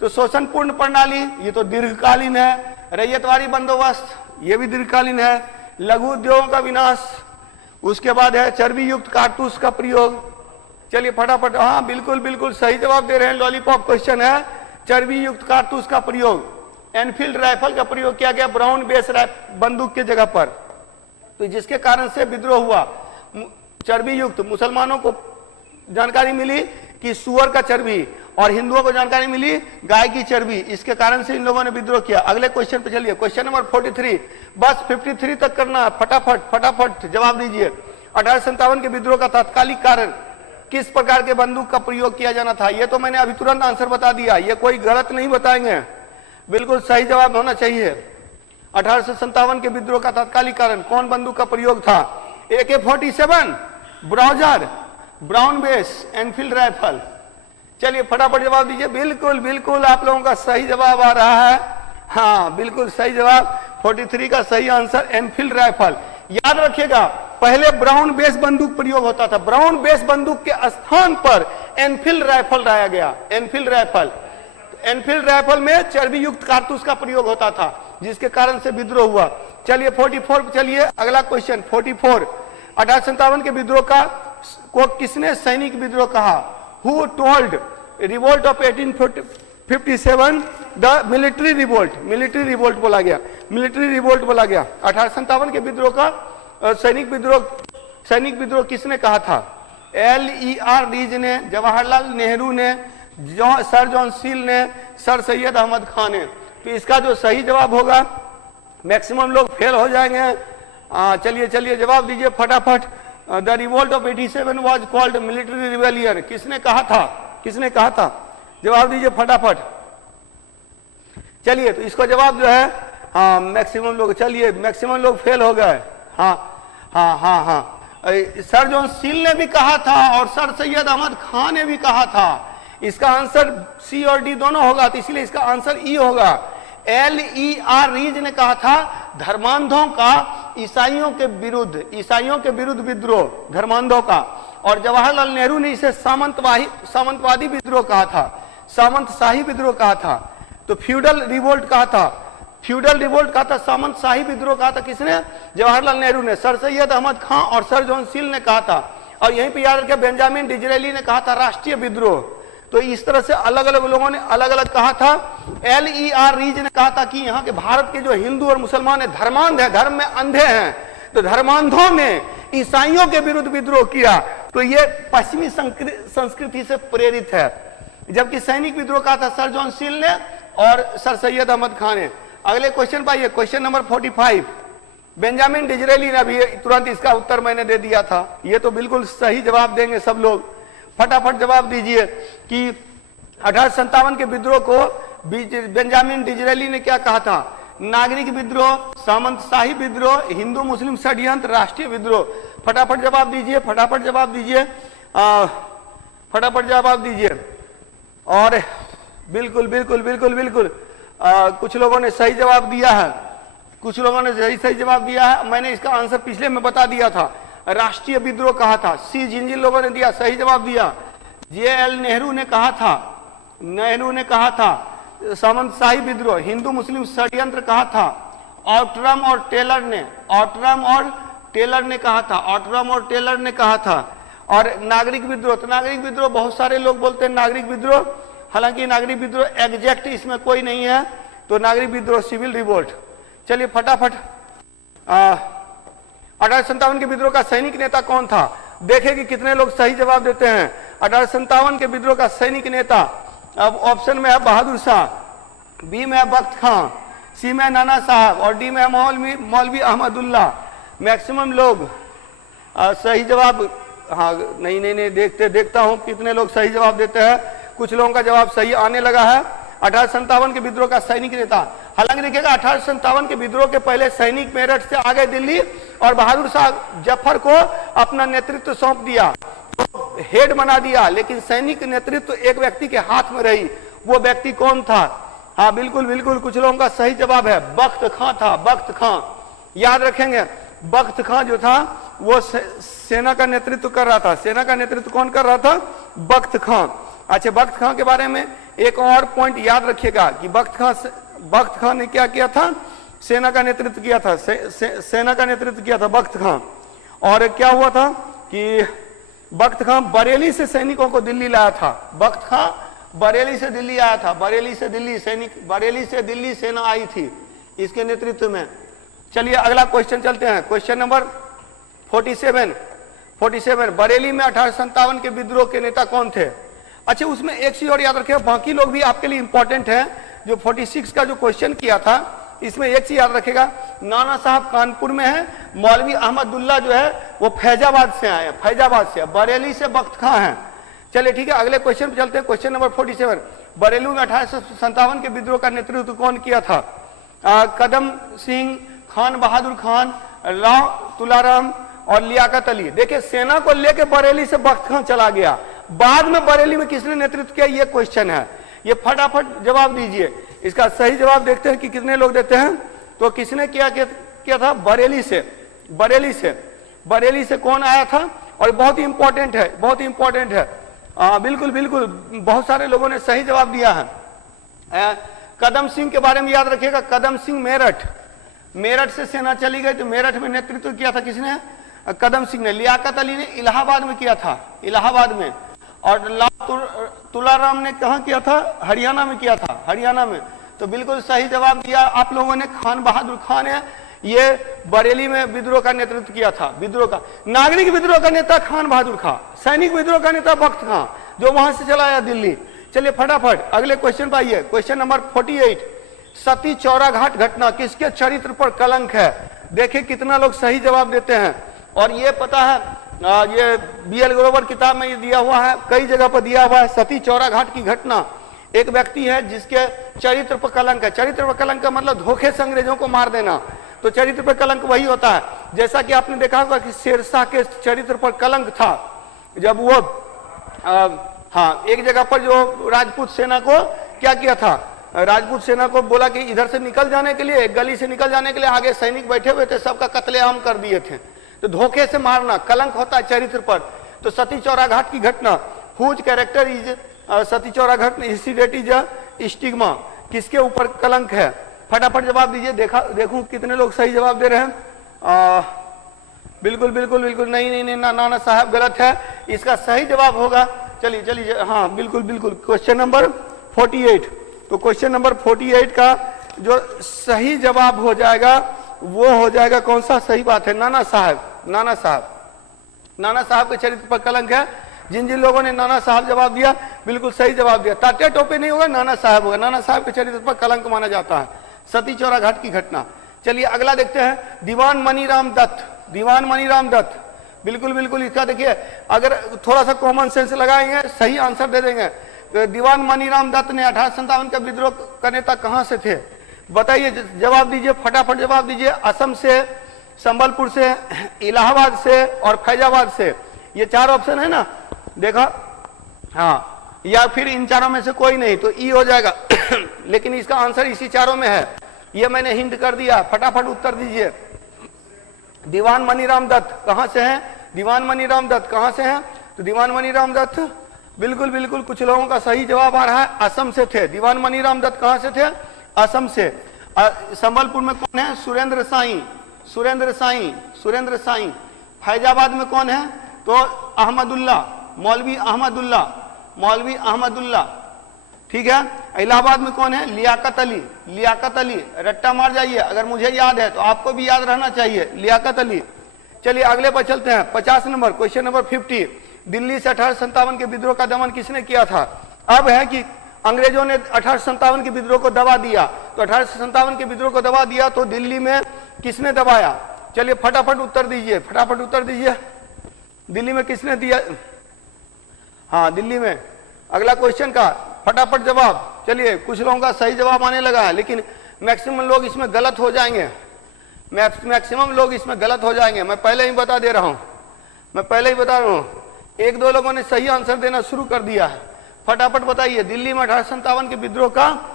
तो शोषणपूर्ण प्रणाली, ये तो दीर्घकालीन है। रैयतवारी बंदोबस्त, ये भी दीर्घकालीन है। लघु उद्योगों का विनाश, उसके बाद है चर्बी युक्त कारतूस का प्रयोग। चलिए फटाफट, हाँ बिल्कुल बिल्कुल सही जवाब दे रहे हैं, लॉलीपॉप क्वेश्चन है। चर्बी युक्त कारतूस का प्रयोग, एनफील्ड राइफल का प्रयोग किया गया ब्राउन बेस बंदूक के जगह पर, तो जिसके कारण से विद्रोह हुआ। चर्बी युक्त, मुसलमानों को जानकारी मिली कि सुअर का चर्बी और हिंदुओं को जानकारी मिली गाय की चर्बी, इसके कारण से इन लोगों ने विद्रोह किया। अगले क्वेश्चन पे चलिए, क्वेश्चन नंबर 43, बस 53 तक करना, फटाफट फटाफट जवाब दीजिए। 1857 के विद्रोह का तात्कालिक कारण किस प्रकार के बंदूक का प्रयोग किया जाना था? ये तो मैंने अभी तुरंत आंसर बता दिया, ये कोई गलत नहीं बताएंगे, बिल्कुल सही जवाब होना चाहिए। 1857 के विद्रोह का तात्कालिक कारण कौन बंदूक का प्रयोग था? AK-47, browser, brown base, Enfield rifle. चलिए फटाफट जवाब दीजिए। बिल्कुल बिल्कुल आप लोगों का सही जवाब आ रहा है, हाँ बिल्कुल सही जवाब। 43 का सही आंसर एनफील्ड राइफल। याद रखिएगा, पहले ब्राउन बेस बंदूक प्रयोग होता था, ब्राउन बेस बंदूक के स्थान पर एनफील्ड राइफल लाया गया। एनफील्ड राइफल, एनफील्ड राइफल में चर्बी युक्त कारतूस का प्रयोग होता था, जिसके कारण से विद्रोह हुआ। चलिए 44, चलिए अगला क्वेश्चन 44। 1857 के विद्रोह को किसने सैनिक विद्रोह कहा? Who told revolt of 1857 the military revolt? Military revolt बोला गया, मिलिट्री रिवोल्ट बोला गया। 1857 के विद्रोह का सैनिक विद्रोह किसने कहा था? LER रीज ने, जवाहरलाल नेहरू ने, सर जॉन सील ने, सर सैयद अहमद खान ने। तो इसका जो सही जवाब होगा, मैक्सिमम लोग फेल हो जाएंगे। चलिए चलिए जवाब दीजिए फटाफट। The revolt of 87 was called military rebellion. किसने कहा था, किसने कहा था? जवाब दीजिए फटाफट। चलिए तो इसको जवाब जो है, हाँ मैक्सिमम लोग, चलिए मैक्सिमम लोग फेल हो गए। हाँ हाँ हाँ हाँ, सर जॉन सील ने भी कहा था और सर सैयद अहमद खान ने भी कहा था। इसका आंसर सी और डी दोनों होगा, तो इसलिए इसका आंसर ई होगा। LER रीज ने कहा था धर्मांधों का ईसाइयों के विरुद्ध विद्रोह, धर्मांधों का। और जवाहरलाल नेहरू ने इसे सामंतवादी विद्रोह कहा था, सामंतशाही विद्रोह कहा था। तो फ्यूडल रिवोल्ट कहा था, फ्यूडल रिवोल्ट कहा था, सामंतशाही विद्रोह कहा था किसने? जवाहरलाल नेहरू ने। सर सैयद अहमद खान और सर जॉन सील ने कहा था। और यहीं पे याद रखिए बेंजामिन डिज़रेली ने कहा था राष्ट्रीय विद्रोह। तो इस तरह से अलग अलग लोगों ने अलग अलग कहा था। LER रीज ने कहा था कि यहाँ के भारत के जो हिंदू और मुसलमान है धर्मांध है, धर्म में अंधे हैं, तो धर्मांधों ने ईसाइयों के विरुद्ध विद्रोह किया। तो ये पश्चिमी संस्कृति से प्रेरित है। जबकि सैनिक विद्रोह कहा था सर जॉन सील ने और सर सैयद अहमद खान ने। अगले क्वेश्चन पाइए, क्वेश्चन नंबर 45। बेंजामिन डिज़रेली ने अभी तुरंत इसका उत्तर मैंने दे दिया था। ये तो बिल्कुल सही जवाब देंगे सब लोग, फटाफट जवाब दीजिए कि 1857 के विद्रोह को बेंजामिन डिज़रेली ने क्या कहा था? नागरिक विद्रोह, सामंतशाही विद्रोह, हिंदू मुस्लिम षड्यंत्र, राष्ट्रीय विद्रोह। फटाफट जवाब दीजिए, फटाफट जवाब दीजिए, फटाफट जवाब दीजिए। और बिल्कुल बिल्कुल बिल्कुल बिल्कुल कुछ लोगों ने सही जवाब दिया है, कुछ लोगों ने सही जवाब दिया है। मैंने इसका आंसर पिछले में बता दिया था, राष्ट्रीय विद्रोह कहा था। सी जिन लोगों ने दिया सही जवाब दिया। JL नेहरू ने कहा था सामंतशाही विद्रोह, हिंदू मुस्लिम षड्यंत्र कहा था। ऑट्रम और टेलर ने कहा था। और नागरिक विद्रोह, तो नागरिक विद्रोह बहुत सारे लोग बोलते हैं नागरिक विद्रोह, हालांकि नागरिक विद्रोह एग्जैक्ट इसमें कोई नहीं है। तो नागरिक विद्रोह सिविल रिवोल्ट। चलिए फटाफट 1857 के विद्रोह का सैनिक नेता कौन था? देखें कि कितने लोग सही जवाब देते हैं। 1857 के विद्रोह का सैनिक नेता, अब ऑप्शन में है बहादुर शाह, बी में है बख्त खां, सी में नाना साहब और डी में है मौलवी अहमदुल्ला। मैक्सिमम लोग सही जवाब, हाँ नहीं देखता हूं कितने लोग सही जवाब देते हैं। कुछ लोगों का जवाब सही आने लगा है। 1857 के विद्रोह का सैनिक नेता, हालांकि देखिएगा 1857 के विद्रोह के पहले सैनिक मेरठ से आ गए दिल्ली और बहादुर शाह जफर को अपना नेतृत्व सौंप दिया, तो हेड बना दिया। लेकिन सैनिक नेतृत्व एक व्यक्ति के हाथ में रही। वो व्यक्ति कौन था? हाँ बिल्कुल बिल्कुल, कुछ लोगों का सही जवाब है बख्त खां था। बख्त खां याद रखेंगे, बख्त खां जो था वो सेना का नेतृत्व कर रहा था। सेना का नेतृत्व कौन कर रहा था? बख्त खां। अच्छा, बख्त खां के बारे में एक और पॉइंट याद रखिएगा कि बख्त खां ने क्या किया था? सेना का नेतृत्व किया था। सेना का नेतृत्व किया था बख्त खां। और क्या हुआ था कि बख्त खां बरेली से सैनिकों को दिल्ली लाया था। बख्त खां बरेली से दिल्ली आया था। बरेली से दिल्ली सेना आई थी इसके नेतृत्व में। चलिए अगला क्वेश्चन चलते हैं, क्वेश्चन नंबर 47। बरेली में 1857 के विद्रोह के नेता कौन थे? अच्छा, उसमें एक चीज और याद रखें, बाकी लोग भी आपके लिए इंपॉर्टेंट है। जो 46 का जो क्वेश्चन किया था, इसमें एक चीज याद रखेगा, नाना साहब कानपुर में है, मौलवी अहमदुल्ला जो है वो फैजाबाद से आए, फैजाबाद से। बरेली से बख्त खां है। चलिए ठीक है, अगले क्वेश्चन पे चलते हैं, क्वेश्चन नंबर 47। बरेली में 1857 के विद्रोह का नेतृत्व कौन किया था? कदम सिंह, खान बहादुर खान, राव तुलाराम और लियाकत अली। देखिए, सेना को लेकर बरेली से बख्त खां चला गया, बाद में बरेली में किसने नेतृत्व किया, ये क्वेश्चन है। ये फटाफट जवाब दीजिए। इसका सही जवाब देखते हैं कि कितने लोग देते हैं। तो किसने किया था? बरेली से कौन आया था? और बहुत ही इंपॉर्टेंट है, बहुत ही इंपॉर्टेंट है। बिल्कुल बिल्कुल, बहुत सारे लोगों ने सही जवाब दिया है। कदम सिंह के बारे में याद रखिएगा, कदम सिंह मेरठ से सेना चली गई, तो मेरठ में नेतृत्व किया था किसने? कदम सिंह ने। लियाकत अली ने इलाहाबाद में किया था, इलाहाबाद में। और तुलाराम ने कहाँ किया था? हरियाणा में किया था, हरियाणा में। तो बिल्कुल सही जवाब दिया आप लोगों ने। खान बहादुर खान है, ये बरेली में विद्रोह का नेतृत्व किया था। विद्रोह का, नागरिक विद्रोह का नेता खान बहादुर खां, सैनिक विद्रोह का नेता बख्त खां जो वहां से चला आया दिल्ली। चलिए फटाफट अगले क्वेश्चन पर आइए। क्वेश्चन नंबर 48, सती चौरा घाट घटना किसके चरित्र पर कलंक है? देखिए कितना लोग सही जवाब देते हैं। और ये पता है ये BL ग्रोवर किताब में ये दिया हुआ है, कई जगह पर दिया हुआ है। सती चौरा घाट की घटना, एक व्यक्ति है जिसके चरित्र पर कलंक है। चरित्र पर कलंक का मतलब धोखे से अंग्रेजों को मार देना, तो चरित्र पर कलंक वही होता है। जैसा कि आपने देखा होगा कि शेरशाह के चरित्र पर कलंक था जब वो एक जगह पर जो राजपूत सेना को क्या किया था, राजपूत सेना को बोला कि इधर से निकल जाने के लिए, एक गली से निकल जाने के लिए आगे सैनिक बैठे हुए थे, सबका कत्लेआम कर दिए थे। तो धोखे से मारना कलंक होता है चरित्र पर। तो सती चौरा घाट की घटना, हुज कैरेक्टर इज सती चौरा घटना इंसिडेंट इज स्टिग्मा, किसके ऊपर कलंक है? फटाफट जवाब दीजिए। देखूं कितने लोग सही जवाब दे रहे हैं। बिल्कुल बिल्कुल बिल्कुल नहीं, नाना साहब गलत है, इसका सही जवाब होगा, चलिए हाँ बिल्कुल बिल्कुल, क्वेश्चन नंबर 48। तो क्वेश्चन नंबर 48 का जो सही जवाब हो जाएगा वो हो जाएगा, कौन सा सही बात है? नाना साहब के चरित्र पर कलंक है। जिन जिन लोगों ने नाना साहब जवाब दिया बिल्कुल सही जवाब दिया। तात्या टोपे नहीं होगा, नाना साहब होगा। नाना साहब के चरित्र पर कलंक माना जाता है सती चौरा घाट की घटना। चलिए अगला देखते हैं, दीवान मनीराम दत्त। बिल्कुल बिल्कुल, इसका देखिए अगर थोड़ा सा कॉमन सेंस लगाएंगे सही आंसर दे देंगे। दीवान मनीराम दत्त ने 1857 का विद्रोह का नेता कहां से थे? बताइए, जवाब दीजिए, फटाफट जवाब दीजिए। असम से, संबलपुर से, इलाहाबाद से और फैजाबाद से, ये 4 ऑप्शन है ना, देखा? हाँ, या फिर इन चारों में से कोई नहीं तो ई हो जाएगा लेकिन इसका आंसर इसी चारों में है, ये मैंने हिंट कर दिया। फटाफट उत्तर दीजिए। दीवान मनीराम दत्त कहां से हैं? दीवान मनीराम दत्त कहां से हैं? तो दीवान मनीराम दत्त बिल्कुल बिल्कुल, कुछ लोगों का सही जवाब आ रहा है, असम से थे। दीवान मनीराम दत्त कहां से थे? असम से। संबलपुर में कौन है? सुरेंद्र साईं। फैजाबाद में कौन है? तो अहमदुल्ला, मौलवी अहमदुल्ला, ठीक है। इलाहाबाद में कौन है? लियाकत अली। रट्टा मार जाइए, अगर मुझे याद है तो आपको भी याद रहना चाहिए, लियाकत अली। चलिए अगले पर चलते हैं, 50 नंबर, क्वेश्चन नंबर 50। दिल्ली से 1857 के विद्रोह का दमन किसने किया था? अब है कि अंग्रेजों ने 1857 के विद्रोह को दबा दिया, तो 1857 के विद्रोह को दबा दिया तो दिल्ली में किसने दबाया? चलिए फटाफट उत्तर दीजिए। दिल्ली में किसने दिया? हाँ, दिल्ली में। अगला क्वेश्चन का फटाफट जवाब। चलिए, कुछ लोगों का सही जवाब आने लगा है, लेकिन मैक्सिमम लोग इसमें गलत हो जाएंगे। मैं पहले ही बता दे रहा हूं, 1-2 लोगों ने सही आंसर देना शुरू कर दिया है। फटाफट बताइए, दिल्ली में 1857 के विद्रोह का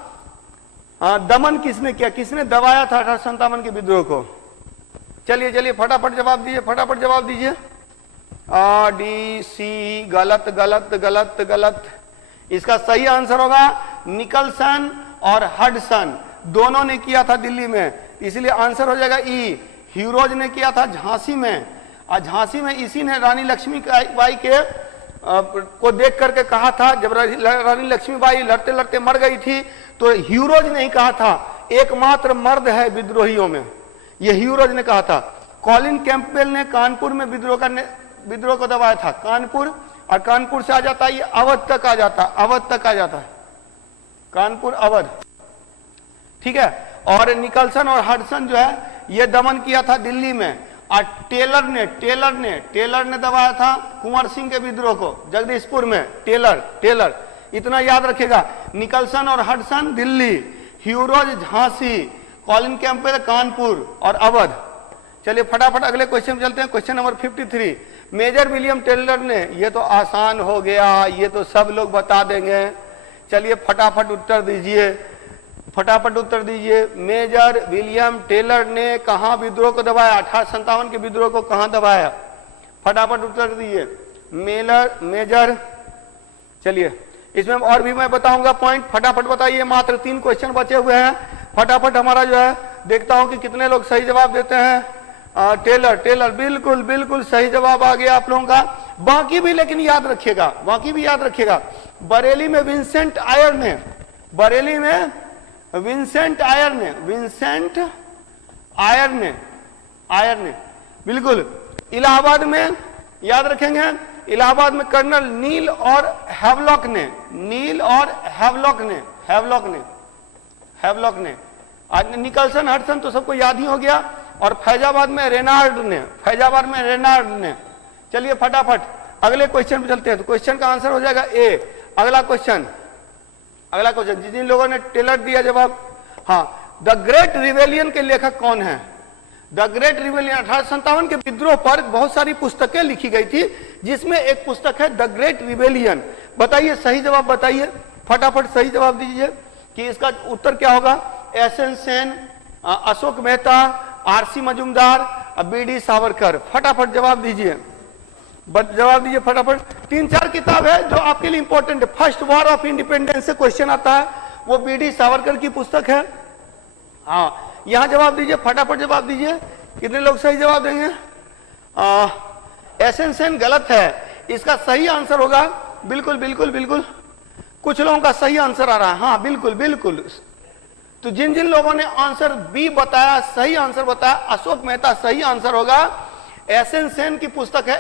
दमन किसने किया? किसने दबाया था 1857 के विद्रोह को? चलिए फटाफट जवाब दीजिए। डी सी, गलत। इसका सही आंसर होगा निकलसन और हडसन, दोनों ने किया था दिल्ली में, इसलिए आंसर हो जाएगा ई। ह्यूरोज ने किया था झांसी में, और झांसी में इसी ने रानी लक्ष्मीबाई के को देख करके कहा था, जब रानी लक्ष्मीबाई लड़ते लड़ते मर गई थी तो ह्यूरोज ने ही कहा था एकमात्र मर्द है विद्रोहियों में, यह ह्यूरोज ने कहा था। कॉलिन कैंपबेल ने कानपुर में विद्रोह को दबाया था, और कानपुर से आ जाता है ये अवध तक आ जाता है, कानपुर अवध, ठीक है। और निकलसन और हडसन जो है ये दमन किया था दिल्ली में। और टेलर ने दबाया था कुंवर सिंह के विद्रोह को जगदीशपुर में। टेलर इतना याद रखेगा। निकलसन और Hudson Delhi, Hugh Rose Jhansi, Colin Campbell Kanpur और अवध। चलिए फटाफट अगले क्वेश्चन में चलते हैं, question number 53। Major William Taylor ने, ये तो आसान हो गया, ये तो सब लोग बता देंगे। चलिए फटाफट उत्तर दीजिए। मेजर विलियम टेलर ने कहां विद्रोह को दबाया? 1857 के विद्रोह को कहां दबाया? फटाफट उत्तर दीजिए। मेजर, चलिए इसमें और भी मैं बताऊंगा पॉइंट, फटाफट बताइए। मात्र 3 क्वेश्चन बचे हुए हैं, फटाफट हमारा जो है देखता हूं कि कितने लोग सही जवाब देते हैं। टेलर बिल्कुल सही जवाब आ गया आप लोगों का। बाकी भी लेकिन याद रखिएगा। बरेली में विंसेंट आयर ने बिल्कुल। इलाहाबाद में याद रखेंगे, इलाहाबाद में कर्नल नील और हैवलॉक ने नील और हैवलॉक ने। आज निकलसन हडसन तो सबको याद ही हो गया, और फैजाबाद में रेनाल्ड ने। चलिए फटाफट अगले क्वेश्चन पे चलते हैं। तो क्वेश्चन का आंसर हो जाएगा ए। अगला क्वेश्चन जिन लोगों ने टेलर दिया जवाब, हाँ, द ग्रेट रिवेलियन के लेखक कौन है? द ग्रेट रिवेलियन 1857 के विद्रोह पर बहुत सारी पुस्तकें लिखी गई थी, जिसमें एक पुस्तक है द ग्रेट रिवेलियन। बताइए सही जवाब बताइए, फटाफट सही जवाब दीजिए कि इसका उत्तर क्या होगा। S N Sen, Ashok Mehta, R C Majumdar, B D Savarkar. फटाफट जवाब दीजिए, फटाफट। 3-4 किताब है जो आपके लिए इंपॉर्टेंट है। फर्स्ट वॉर ऑफ इंडिपेंडेंस से क्वेश्चन आता है, वो बीडी सावरकर की पुस्तक है। हाँ, यहां जवाब दीजिए, फटाफट जवाब दीजिए। कितने लोग सही जवाब देंगे? एसएन सेन गलत है, इसका सही आंसर होगा बिल्कुल। कुछ लोगों का सही आंसर आ रहा है, हाँ बिल्कुल। तो जिन लोगों ने आंसर बी बताया, सही आंसर बताया, अशोक मेहता सही आंसर होगा। एसएन सेन की पुस्तक है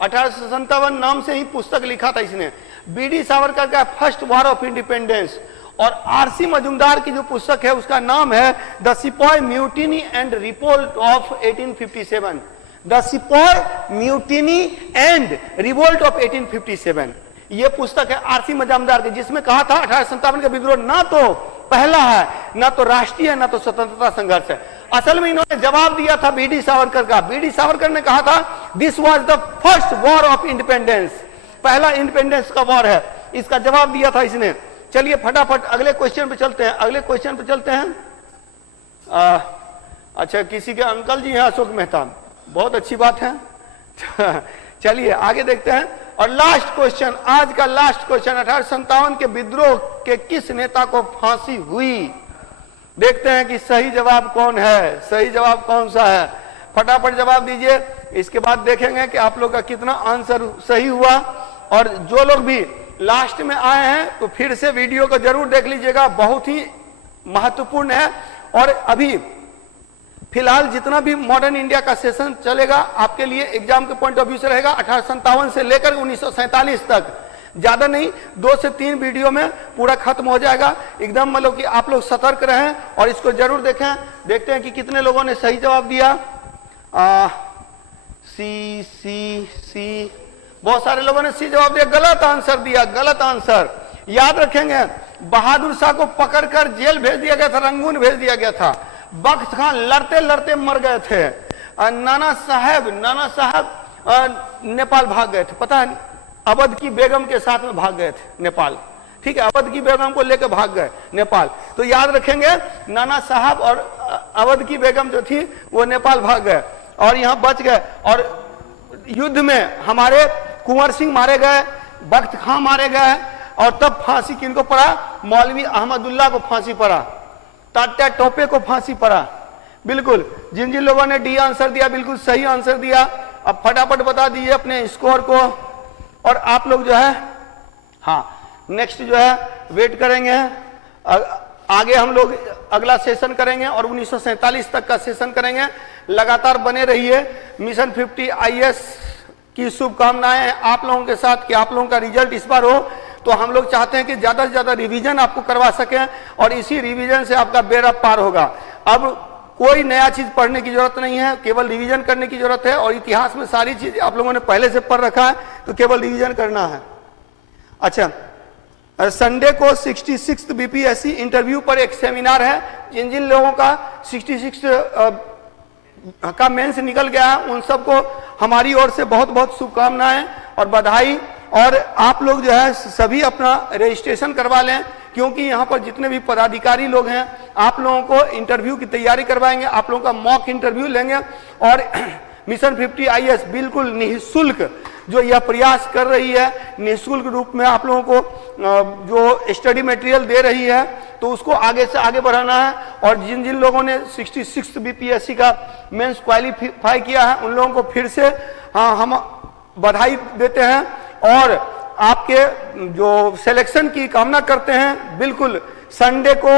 1857 नाम से ही पुस्तक लिखा था इसने। बीडी सावरकर का फर्स्ट वॉर ऑफ इंडिपेंडेंस, और आरसी मजूमदार की जो पुस्तक है उसका नाम है the sepoy mutiny and revolt of 1857। The sepoy mutiny and revolt of 1857 ये पुस्तक है आरसी मजूमदार की, जिसमें कहा था 1857 का विद्रोह ना तो पहला है, ना तो राष्ट्रीय है, ना तो स्वतंत्रता संघर्ष है। असल में इन्होंने जवाब दिया था बीडी सावरकर का। बीडी सावरकर ने कहा था this was the first war of independence, पहला इंडिपेंडेंस का वॉर है, इसका जवाब दिया था इसने। चलिए फटाफट अगले क्वेश्चन पे चलते हैं। अच्छा, किसी के अंकल जी हैं अशोक मेहता, बहुत अच्छी बात है। चलिए आगे देखते हैं। और लास्ट क्वेश्चन, आज का लास्ट क्वेश्चन, 1857 के विद्रोह के किस नेता को फांसी हुई? देखते हैं कि सही जवाब कौन है, सही जवाब कौन सा है। फटाफट जवाब दीजिए, इसके बाद देखेंगे कि आप लोग का कितना आंसर सही हुआ। और जो लोग भी लास्ट में आए हैं तो फिर से वीडियो को जरूर देख लीजिएगा, बहुत ही महत्वपूर्ण है। और अभी फिलहाल जितना भी मॉडर्न इंडिया का सेशन चलेगा आपके लिए एग्जाम के पॉइंट ऑफ व्यू से रहेगा 1857 से लेकर 1947 तक, ज्यादा नहीं, 2 से 3 वीडियो में पूरा खत्म हो जाएगा एकदम। मतलब कि आप लोग सतर्क रहें और इसको जरूर देखें। देखते हैं कि कितने लोगों ने सही जवाब दिया। सी बहुत सारे लोगों ने सी जवाब दिया, गलत आंसर दिया, गलत आंसर। याद रखेंगे, बहादुर शाह को पकड़कर जेल भेज दिया गया था, रंगून भेज दिया गया था। बख्त खान लड़ते लड़ते मर गए थे। नाना साहब नेपाल भाग गए थे, पता है, अवध की बेगम के साथ में भाग गए थे नेपाल। ठीक है, अवध की बेगम को लेकर भाग गए नेपाल। तो याद रखेंगे, नाना साहब और अवध की बेगम जो थी वो नेपाल भाग गए और यहाँ बच गए। और युद्ध में हमारे कुंवर सिंह मारे गए, बख्त खां मारे गए, और तब फांसी किनको पड़ा? मौलवी अहमदुल्लाह को फांसी पड़ा, तात्या टोपे को फांसी पड़ा। बिल्कुल, जिन लोगों ने डी आंसर दिया बिल्कुल सही आंसर दिया। अब फटाफट बता दीजिए अपने स्कोर को। और आप लोग जो है, हाँ, नेक्स्ट जो है वेट करेंगे, आगे हम लोग अगला सेशन करेंगे और 1947 तक का सेशन करेंगे। लगातार बने रहिए। मिशन 50 IAS की शुभकामनाएं आप लोगों के साथ कि आप लोगों का रिजल्ट इस बार हो। तो हम लोग चाहते हैं कि ज्यादा से ज्यादा रिवीजन आपको करवा सकें और इसी रिवीजन से आपका बेड़ा पार होगा। अब कोई नया चीज पढ़ने की जरूरत नहीं है, केवल रिवीजन करने की जरूरत है। और इतिहास में सारी चीज आप लोगों ने पहले से पढ़ रखा है, तो केवल रिवीजन करना है। अच्छा, संडे को 66 BPSC इंटरव्यू पर एक सेमिनार है। जिन जिन लोगों का 66 का मेंस निकल गया है उन सबको हमारी ओर से बहुत बहुत शुभकामनाएं और बधाई। और आप लोग जो है सभी अपना रजिस्ट्रेशन करवा लें, क्योंकि यहाँ पर जितने भी पदाधिकारी लोग हैं आप लोगों को इंटरव्यू की तैयारी करवाएंगे, आप लोगों का मॉक इंटरव्यू लेंगे। और मिशन 50 IAS बिल्कुल निःशुल्क जो यह प्रयास कर रही है, निःशुल्क रूप में आप लोगों को जो स्टडी मटेरियल दे रही है, तो उसको आगे से आगे बढ़ाना है। और जिन जिन लोगों ने 66 BPSC का मेंस क्वालिफाई किया है उन लोगों को फिर से हम बधाई देते हैं और आपके जो सिलेक्शन की कामना करते हैं। बिल्कुल संडे को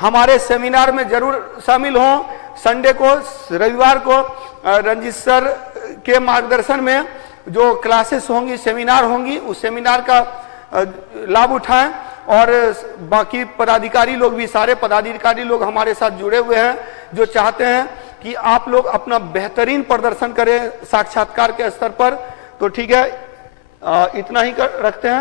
हमारे सेमिनार में जरूर शामिल हों। संडे को, रविवार को रंजीत सर के मार्गदर्शन में जो क्लासेस होंगी, सेमिनार होंगी, उस सेमिनार का लाभ उठाएं। और बाकी पदाधिकारी लोग भी, सारे पदाधिकारी लोग हमारे साथ जुड़े हुए हैं जो चाहते हैं कि आप लोग अपना बेहतरीन प्रदर्शन करें साक्षात्कार के स्तर पर। तो ठीक है, इतना ही रखते हैं।